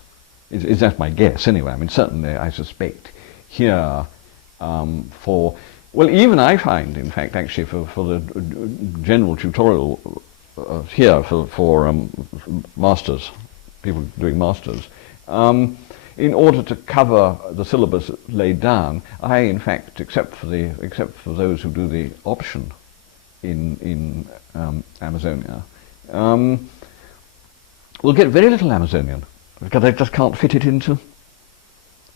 Is that my guess anyway? I mean, certainly I suspect here even I find, in fact, actually for the general tutorial here for masters, people doing masters, in order to cover the syllabus laid down, I, in fact, except for those who do the option in Amazonia, will get very little Amazonian because they just can't fit it into.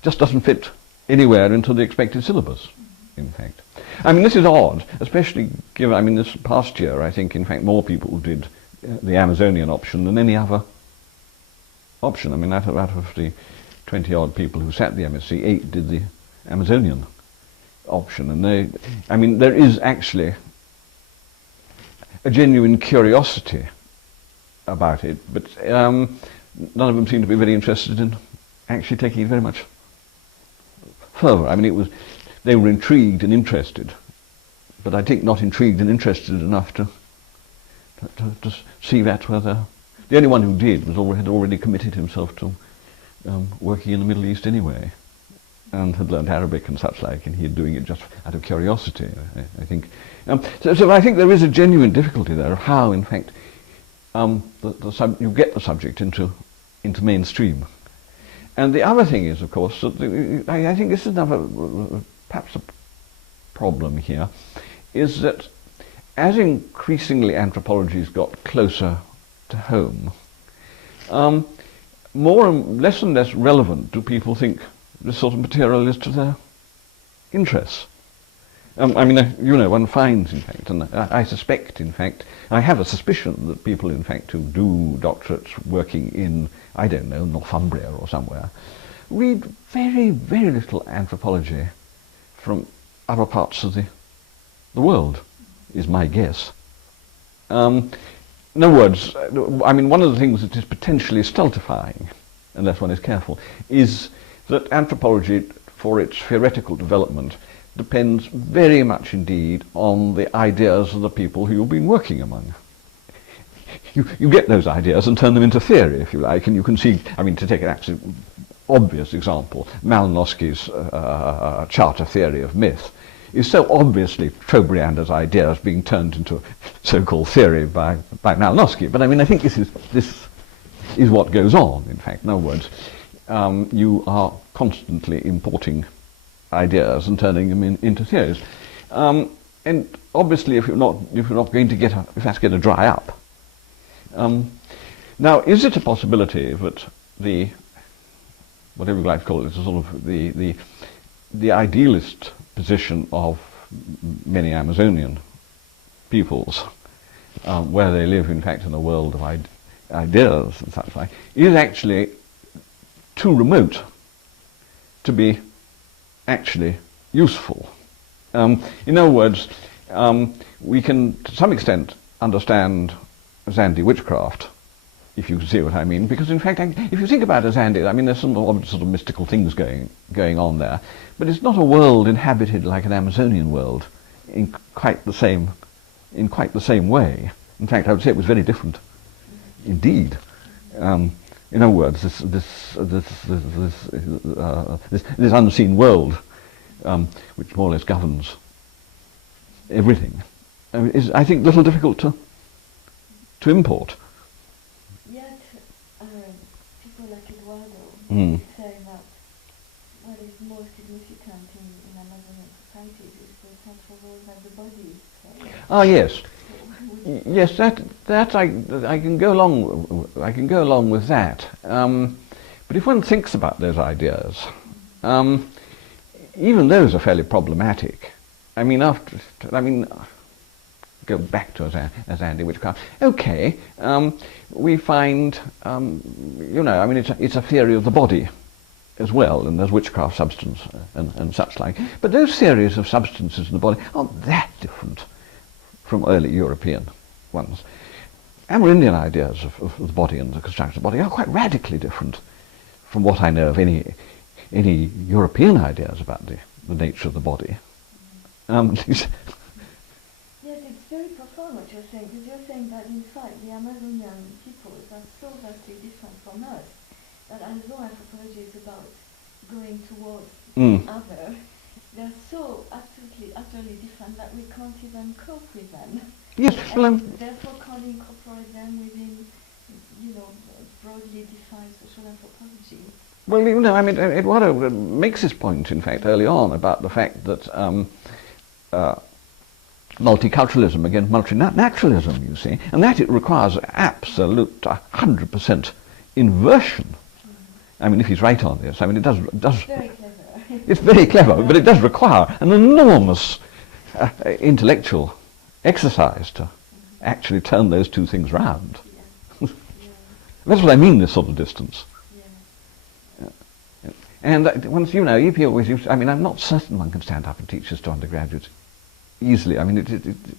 Just doesn't fit anywhere into the expected syllabus. In fact, I mean, this is odd, especially given. I mean, this past year, I think, in fact, more people did the Amazonian option than any other option. I mean, out of the 20-odd people who sat the MSc, 8 did the Amazonian option, and there is actually a genuine curiosity about it, but none of them seem to be very interested in actually taking it very much further. I mean, they were intrigued and interested, but I think not intrigued and interested enough to see that whether. The only one who did had already committed himself to working in the Middle East anyway, and had learned Arabic and such like, and he had doing it just out of curiosity, I think. So I think there is a genuine difficulty there of how, in fact, you get the subject into mainstream. And the other thing is, of course, that I think this is another perhaps a problem here, is that as increasingly anthropology's got closer to home, less and less relevant do people think this sort of material is to their interests. I mean, you know, one finds, in fact, and I suspect, in fact, I have a suspicion that people, in fact, who do doctorates working in, I don't know, Northumbria or somewhere, read very, very little anthropology from other parts of the world, is my guess. In other words, I mean, one of the things that is potentially stultifying, unless one is careful, is that anthropology, for its theoretical development, depends very much indeed on the ideas of the people who you've been working among. You get those ideas and turn them into theory, if you like, and you can see, I mean, to take an absolute obvious example, Malinowski's charter theory of myth is so obviously Trobriand's ideas being turned into a so-called theory by Malinowski. But I mean, I think this is what goes on, in fact. In other words, you are constantly importing ideas and turning them into theories. And obviously, if that's going to dry up. Now, is it a possibility that whatever you like to call it, sort of the idealist position of many Amazonian peoples, where they live, in fact, in a world of ideas and such like, is actually too remote to be actually useful? In other words, we can, to some extent, understand Zandi witchcraft, if you see what I mean, because in fact, if you think about Zandi, I mean, there's some sort of mystical things going on there, but it's not a world inhabited like an Amazonian world in quite the same way. In fact, I would say it was very different indeed. In other words, this unseen world, which more or less governs everything, is, I think, a little difficult to import. Yet, people like Eduardo say that what is more significant in Amazonian societies is the central role that the body plays. Ah, yes. Yes, that I can go along with that. But if one thinks about those ideas, even those are fairly problematic. I mean, go back to Zandi witchcraft. Okay, we find, you know, I mean, it's a theory of the body as well, and there's witchcraft substance and such like. But those theories of substances in the body aren't that different from early European ones. Amerindian ideas of the body and the construction of the body are quite radically different from what I know of any European ideas about the nature of the body. Yes, it's very profound what you're saying, because you're saying that in fact the Amazonian peoples are so vastly different from us that although anthropology is about going towards other, they're so absolutely, utterly different that we can't even cope with them. Yes, well, therefore can't incorporate them within, you know, broadly defined social anthropology. Well, you know, I mean, Eduardo makes this point, in fact, early on about the fact that multiculturalism against multinaturalism, you see, and that it requires absolute 100% inversion. I mean, if he's right on this, I mean, it does. It's very clever. It's very clever, but it does require an enormous intellectual exercise to actually turn those two things round. Yeah. That's what I mean, this sort of distance. Yeah. And once, you know, if you always use, I mean, I'm not certain one can stand up and teach this to undergraduates easily. I mean,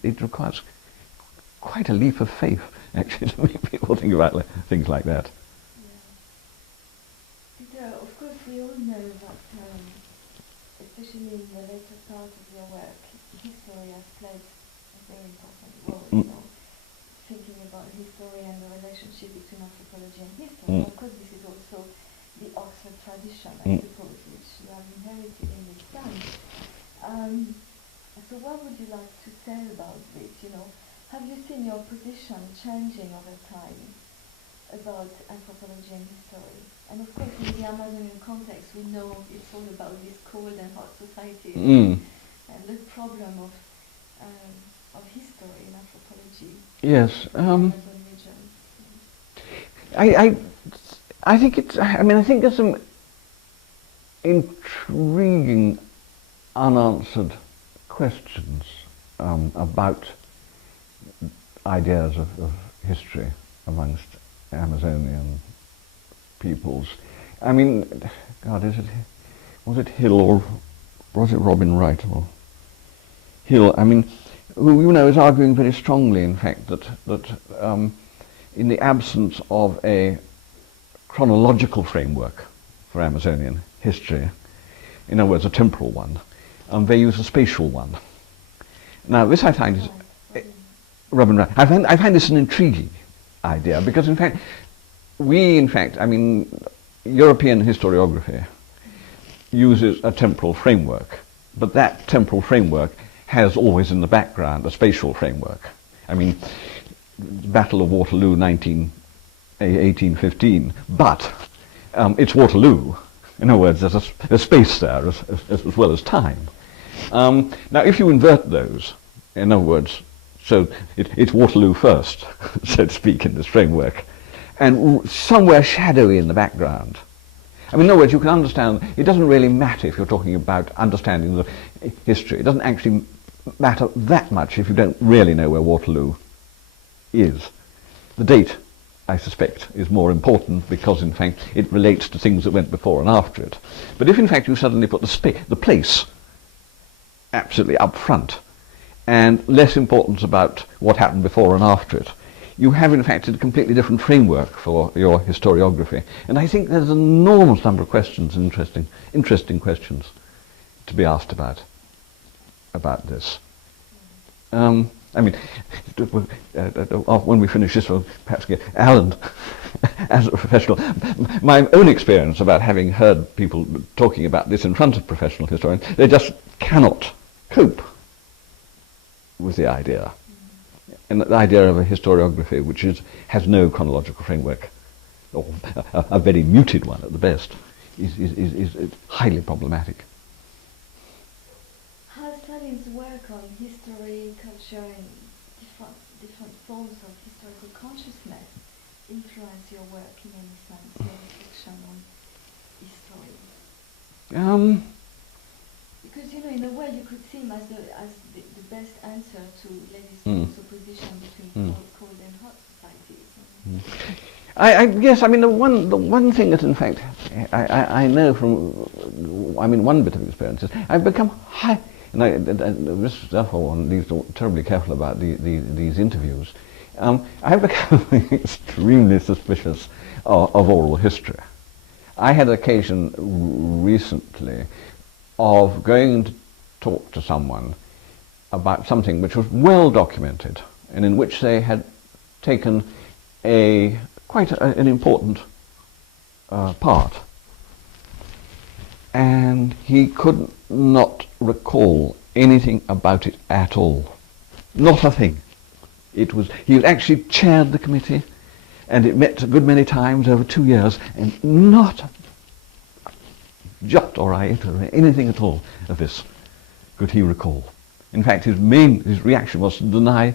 it requires quite a leap of faith, actually, to make people think about things like that. Peter, of course, we all know that, especially in the later part of your work, history has played a very important role, you know, thinking about history and the relationship between anthropology and history. Of course, this is also the Oxford tradition, I suppose, which you have inherited in this sense. So what would you like to say about this? You know, have you seen your position changing over time about anthropology and history. And of course, in the Amazonian context, we know it's all about these cold and hot societies and the problem of history in anthropology. Yes. In the Amazon region. I think it's. I mean, I think there's some intriguing unanswered questions about ideas of history amongst Amazonian peoples. I mean, God, was it Hill or was it Robin Wright or Hill? I mean, who is arguing very strongly, in fact, that in the absence of a chronological framework for Amazonian history, in other words, a temporal one, they use a spatial one. Now, this I find is Robin Wright. I find this an intriguing idea because, in fact, European historiography uses a temporal framework, but that temporal framework has always in the background a spatial framework. I mean, Battle of Waterloo, 1815, but it's Waterloo. In other words, there's a space there as well as time. Now, if you invert those, in other words, so it's Waterloo first, so to speak, in this framework, and somewhere shadowy in the background. I mean, in other words, you can understand, it doesn't really matter if you're talking about understanding the history. It doesn't actually matter that much if you don't really know where Waterloo is. The date, I suspect, is more important because, in fact, it relates to things that went before and after it. But if, in fact, you suddenly put the place absolutely up front and less importance about what happened before and after it, you have, in fact, a completely different framework for your historiography. And I think there's an enormous number of questions, interesting questions, to be asked about this. I mean, when we finish this, we'll perhaps get Alan, as a professional. My own experience about having heard people talking about this in front of professional historians, they just cannot cope with the idea. And the idea of a historiography which has no chronological framework, or a very muted one at the best, is highly problematic. How Stalin's work on history, culture, and different forms of historical consciousness influence your work in any sense, your reflection on history? Because, in a way, you could see him as the best answer to Levi-Strauss' opposition between cold and hot societies. Yes, I mean, the one thing that, in fact, I know from, one bit of experience is I've become therefore one needs to be terribly careful about these interviews. I've become extremely suspicious of oral history. I had occasion recently of going to talk to someone about something which was well documented and in which they had taken quite an important part, and he could not recall anything about it at all. Not a thing. He had actually chaired the committee, and it met a good many times over 2 years, and not a jot or iota or anything at all of this could he recall. In fact, his reaction was to deny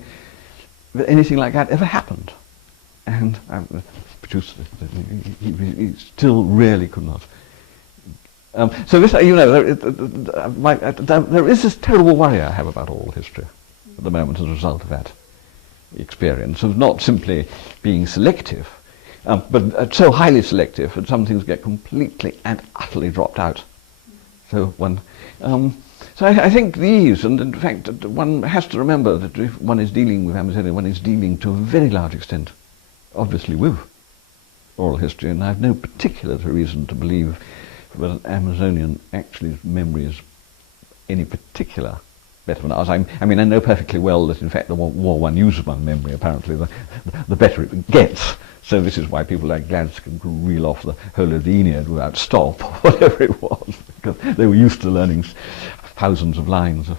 that anything like that ever happened. And he still really could not. So this, there is this terrible worry I have about oral history at the moment as a result of that experience of not simply being selective, but so highly selective that some things get completely and utterly dropped out. So I think these, and in fact one has to remember that if one is dealing with Amazonia, one is dealing to a very large extent, obviously, with oral history, and I have no particular reason to believe that an Amazonian actually memory is any particular better than ours. I know perfectly well that in fact the more one uses one memory, apparently, the better it gets. So this is why people like Gladstone could reel off the whole of the Aeneid without stop, or whatever it was, because they were used to learning thousands of lines of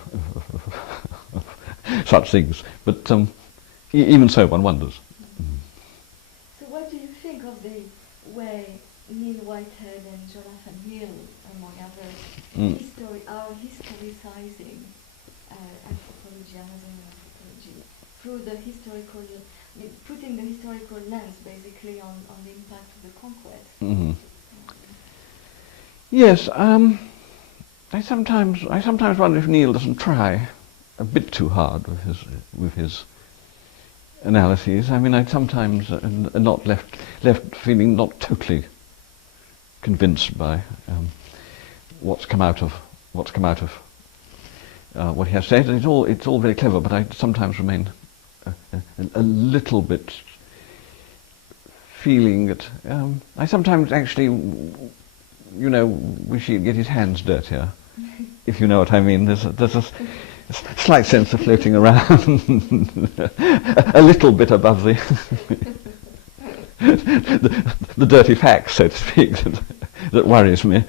such things. But even so, one wonders. So what do you think Head and Jonathan Hill, among others, Mm. are historicizing anthropology, Amazonian anthropology, through the historical, putting the historical lens basically on the impact of the conquest. Mhm. Yes, I sometimes wonder if Neil doesn't try a bit too hard with his analyses. I mean, I sometimes not left feeling not totally convinced by what's come out of what he has said. It's all very clever, but I sometimes remain a little bit feeling that I sometimes actually, wish he'd get his hands dirtier, if you know what I mean. There's a slight sense of floating around, a little bit above the dirty facts, so to speak, that worries me.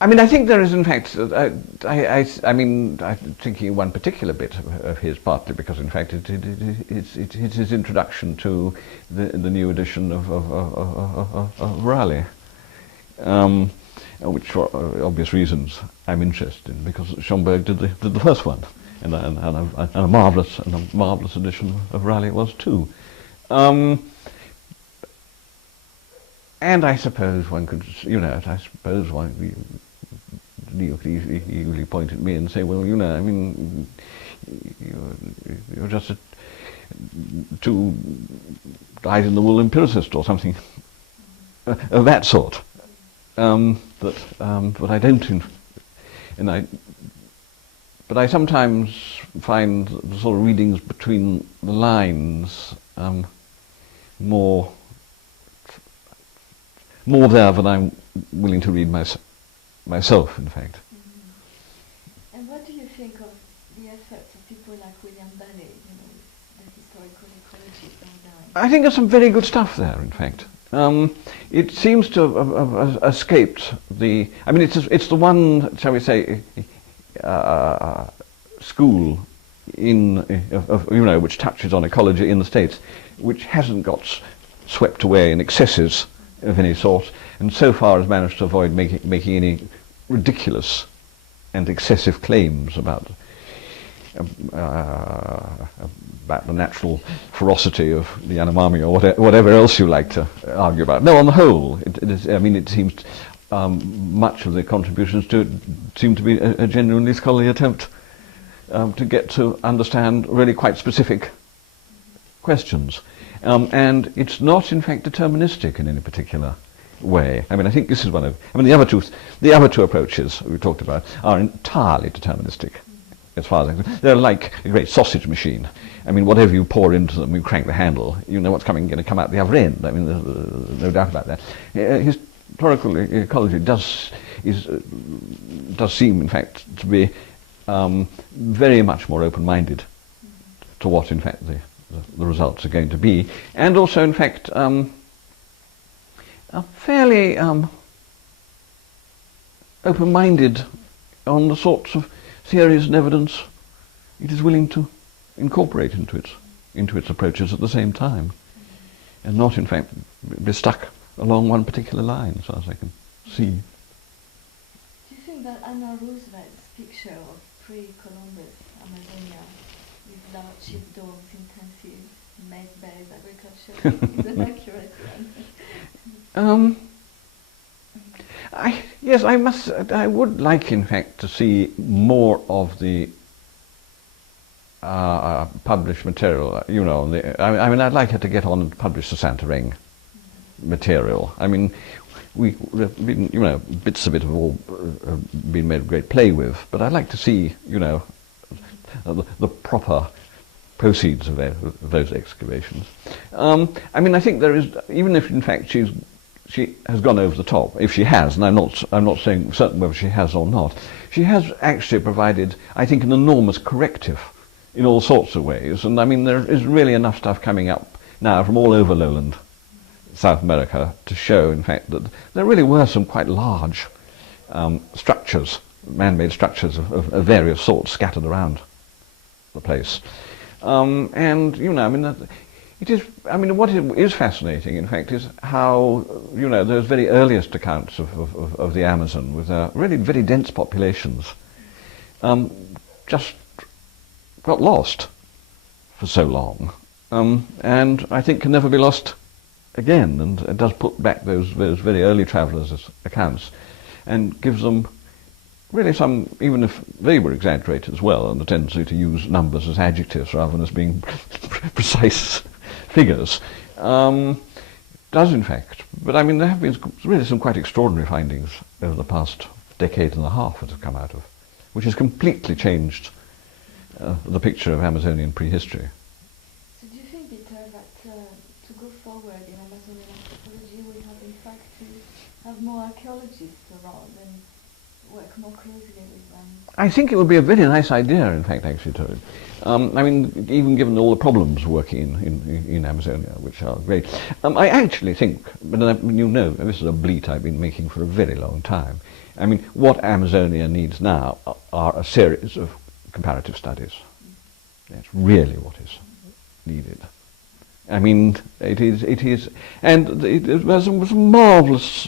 I mean, I think there is, in fact, I'm thinking one particular bit of his, partly because, in fact, it's his introduction to the new edition of Raleigh, which, for obvious reasons, I'm interested in, because Schomburg did the first one, and a marvelous edition of Raleigh was too. And I suppose one could, Neil could easily point at me and say, well, I mean, you're just two dyed-in-the-wool empiricist or something of that sort. But I don't, but I sometimes find the sort of readings between the lines more there than I'm willing to read myself, in fact. Mm-hmm. And what do you think of the efforts of people like William Bailey, the historical ecology paradigm? I think there's some very good stuff there, in fact. It seems to have escaped the... I mean, it's the one, shall we say, school which touches on ecology in the States, which hasn't got swept away in excesses of any sort, and so far has managed to avoid making any ridiculous and excessive claims about the natural ferocity of the Yanomami or whatever else you like to argue about. No, on the whole, it seems much of the contributions to it seem to be a genuinely scholarly attempt to get to understand really quite specific questions. And it's not, in fact, deterministic in any particular way. I mean, I think this is one of... I mean, the other two approaches we talked about are entirely deterministic, as far as I'm concerned. They're like a great sausage machine. I mean, whatever you pour into them, you crank the handle, you know what's going to come out the other end. I mean, there's no doubt about that. Historical ecology does seem, in fact, to be very much more open-minded to what, in fact, the results are going to be, and also, in fact, are fairly open-minded on the sorts of theories and evidence it is willing to incorporate into its approaches at the same time, and not, in fact, be stuck along one particular line, as far as I can see. Do you think that Anna Roosevelt's picture of pre-Columbus Amazonia with large sheepdogs, intensive maize-based agriculture is an accurate one? I would like, in fact, to see more of the published material. I'd like her to get on and publish the Santarém material. I mean, bits of it have all been made great play with, but I'd like to see, the proper proceeds of those excavations. I think there is, even if in fact she has gone over the top, if she has, and I'm not saying certain whether she has or not, she has actually provided, I think, an enormous corrective in all sorts of ways. And I mean, there is really enough stuff coming up now from all over lowland South America to show, in fact, that there really were some quite large structures, man-made structures of various sorts scattered around the place. It is, I mean, what is fascinating, in fact, is how, those very earliest accounts of the Amazon, with really very dense populations, just got lost for so long, and I think can never be lost again, and it does put back those very early travellers' accounts, and gives them really some, even if they were exaggerated as well, and the tendency to use numbers as adjectives rather than as being precise figures, does in fact. But I mean, there have been really some quite extraordinary findings over the past decade and a half that have come out of, which has completely changed the picture of Amazonian prehistory. So do you think, Peter, that to go forward in Amazonian anthropology, we have in fact to have more archaeologists around and work more closely with them? I think it would be a very nice idea, in fact, actually, to I mean, even given all the problems working in Amazonia, which are great. I actually think, but this is a bleat I've been making for a very long time. I mean, what Amazonia needs now are a series of comparative studies. That's really what is needed. I mean, it is, and there's some marvellous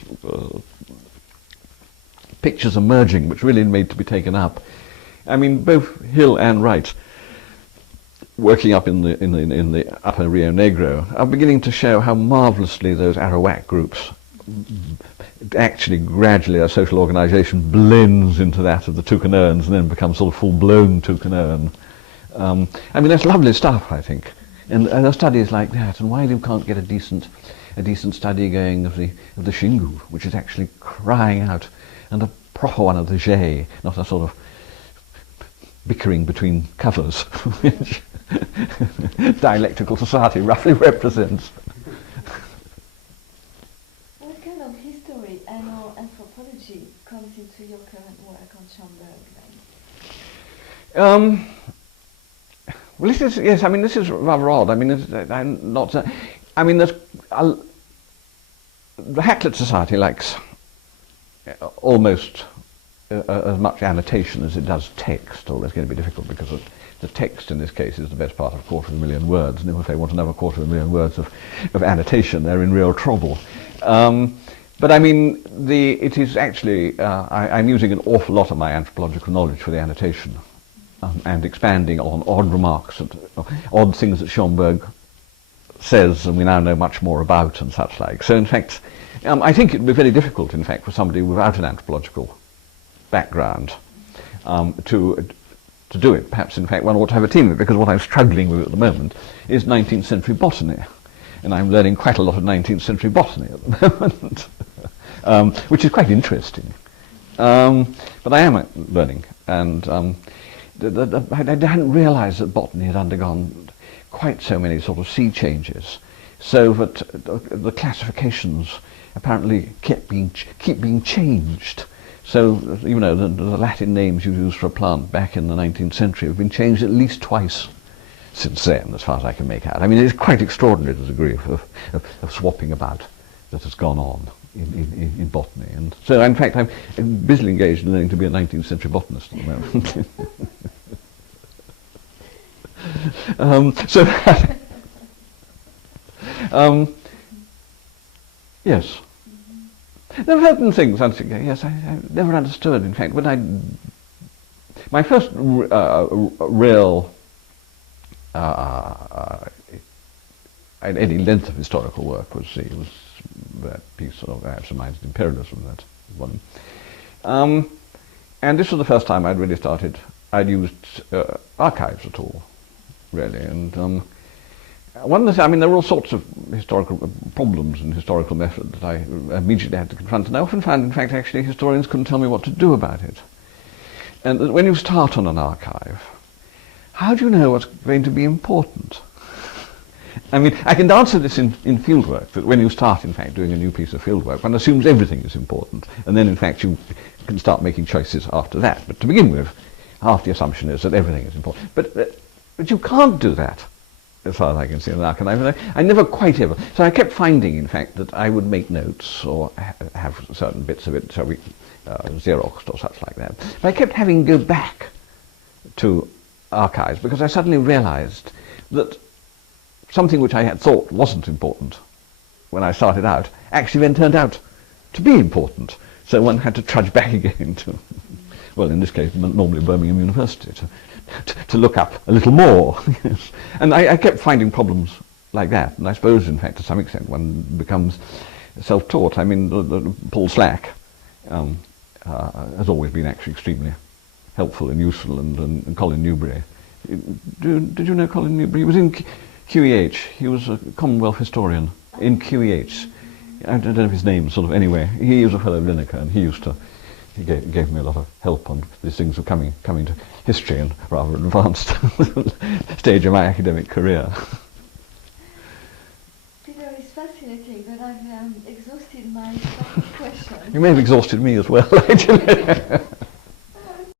pictures emerging which really need to be taken up. I mean, both Hill and Wright, working up in the upper Rio Negro, are beginning to show how marvellously those Arawak groups actually gradually their social organisation blends into that of the Tucanoans and then becomes sort of full-blown Tucanoan. I mean, that's lovely stuff, I think. And there are studies like that, and why you can't get a decent study going of the Xingu, which is actually crying out, and a proper one of the Jay, not a sort of bickering between covers, which dialectical society roughly represents. What kind of history and or anthropology comes into your current work on Schomburg then? Well, this is rather odd. I mean, I'm not. I mean, there's the Hackett Society likes almost as much annotation as it does text, although it's going to be difficult because the text in this case is the best part of 250,000 words, and if they want another 250,000 words of annotation, they're in real trouble. But I mean, it is actually, I'm using an awful lot of my anthropological knowledge for the annotation, and expanding on odd remarks, and odd things that Schomburg says, and we now know much more about, and such like. So in fact, I think it would be very difficult, in fact, for somebody without an anthropological background to do it. Perhaps, in fact, one ought to have a team of it, because what I'm struggling with at the moment is 19th century botany, and I'm learning quite a lot of 19th century botany at the moment, which is quite interesting. But I am learning, and I hadn't realised that botany had undergone quite so many sort of sea changes, so that the classifications apparently keep being changed. So, the Latin names you use for a plant back in the 19th century have been changed at least twice since then, as far as I can make out. I mean, it's quite extraordinary, the degree of swapping about that has gone on in botany. And so, in fact, I'm busily engaged in learning to be a 19th century botanist at the moment. Yes. There are certain things, yes, I never understood, in fact. My first real, any length of historical work was that piece of Absent-Minded Imperialism, that one. And this was the first time I'd used archives at all, really. And there were all sorts of historical problems and historical method that I immediately had to confront, and I often found, in fact, actually historians couldn't tell me what to do about it. And when you start on an archive, how do you know what's going to be important? I mean, I can answer this in fieldwork, that when you start, in fact, doing a new piece of fieldwork, one assumes everything is important, and then, in fact, you can start making choices after that. But to begin with, half the assumption is that everything is important. But you can't do that, as far as I can see in an archive. I never quite ever. So I kept finding, in fact, that I would make notes or have certain bits of it, Xeroxed or such like that. But I kept having to go back to archives because I suddenly realized that something which I had thought wasn't important when I started out actually then turned out to be important. So one had to trudge back again to, well, in this case, normally Birmingham University, to look up a little more. Yes. And I kept finding problems like that. And I suppose, in fact, to some extent, one becomes self-taught. I mean, Paul Slack has always been actually extremely helpful and useful, and Colin Newberry. Did you know Colin Newberry? He was in QEH. He was a Commonwealth historian in QEH. I don't know if his name, sort of, anyway. He was a fellow Linacre, and he gave me a lot of help on these things of coming to history and rather advanced stage of my academic career. Peter, it's fascinating, but I've exhausted my question. You may have exhausted me as well, actually.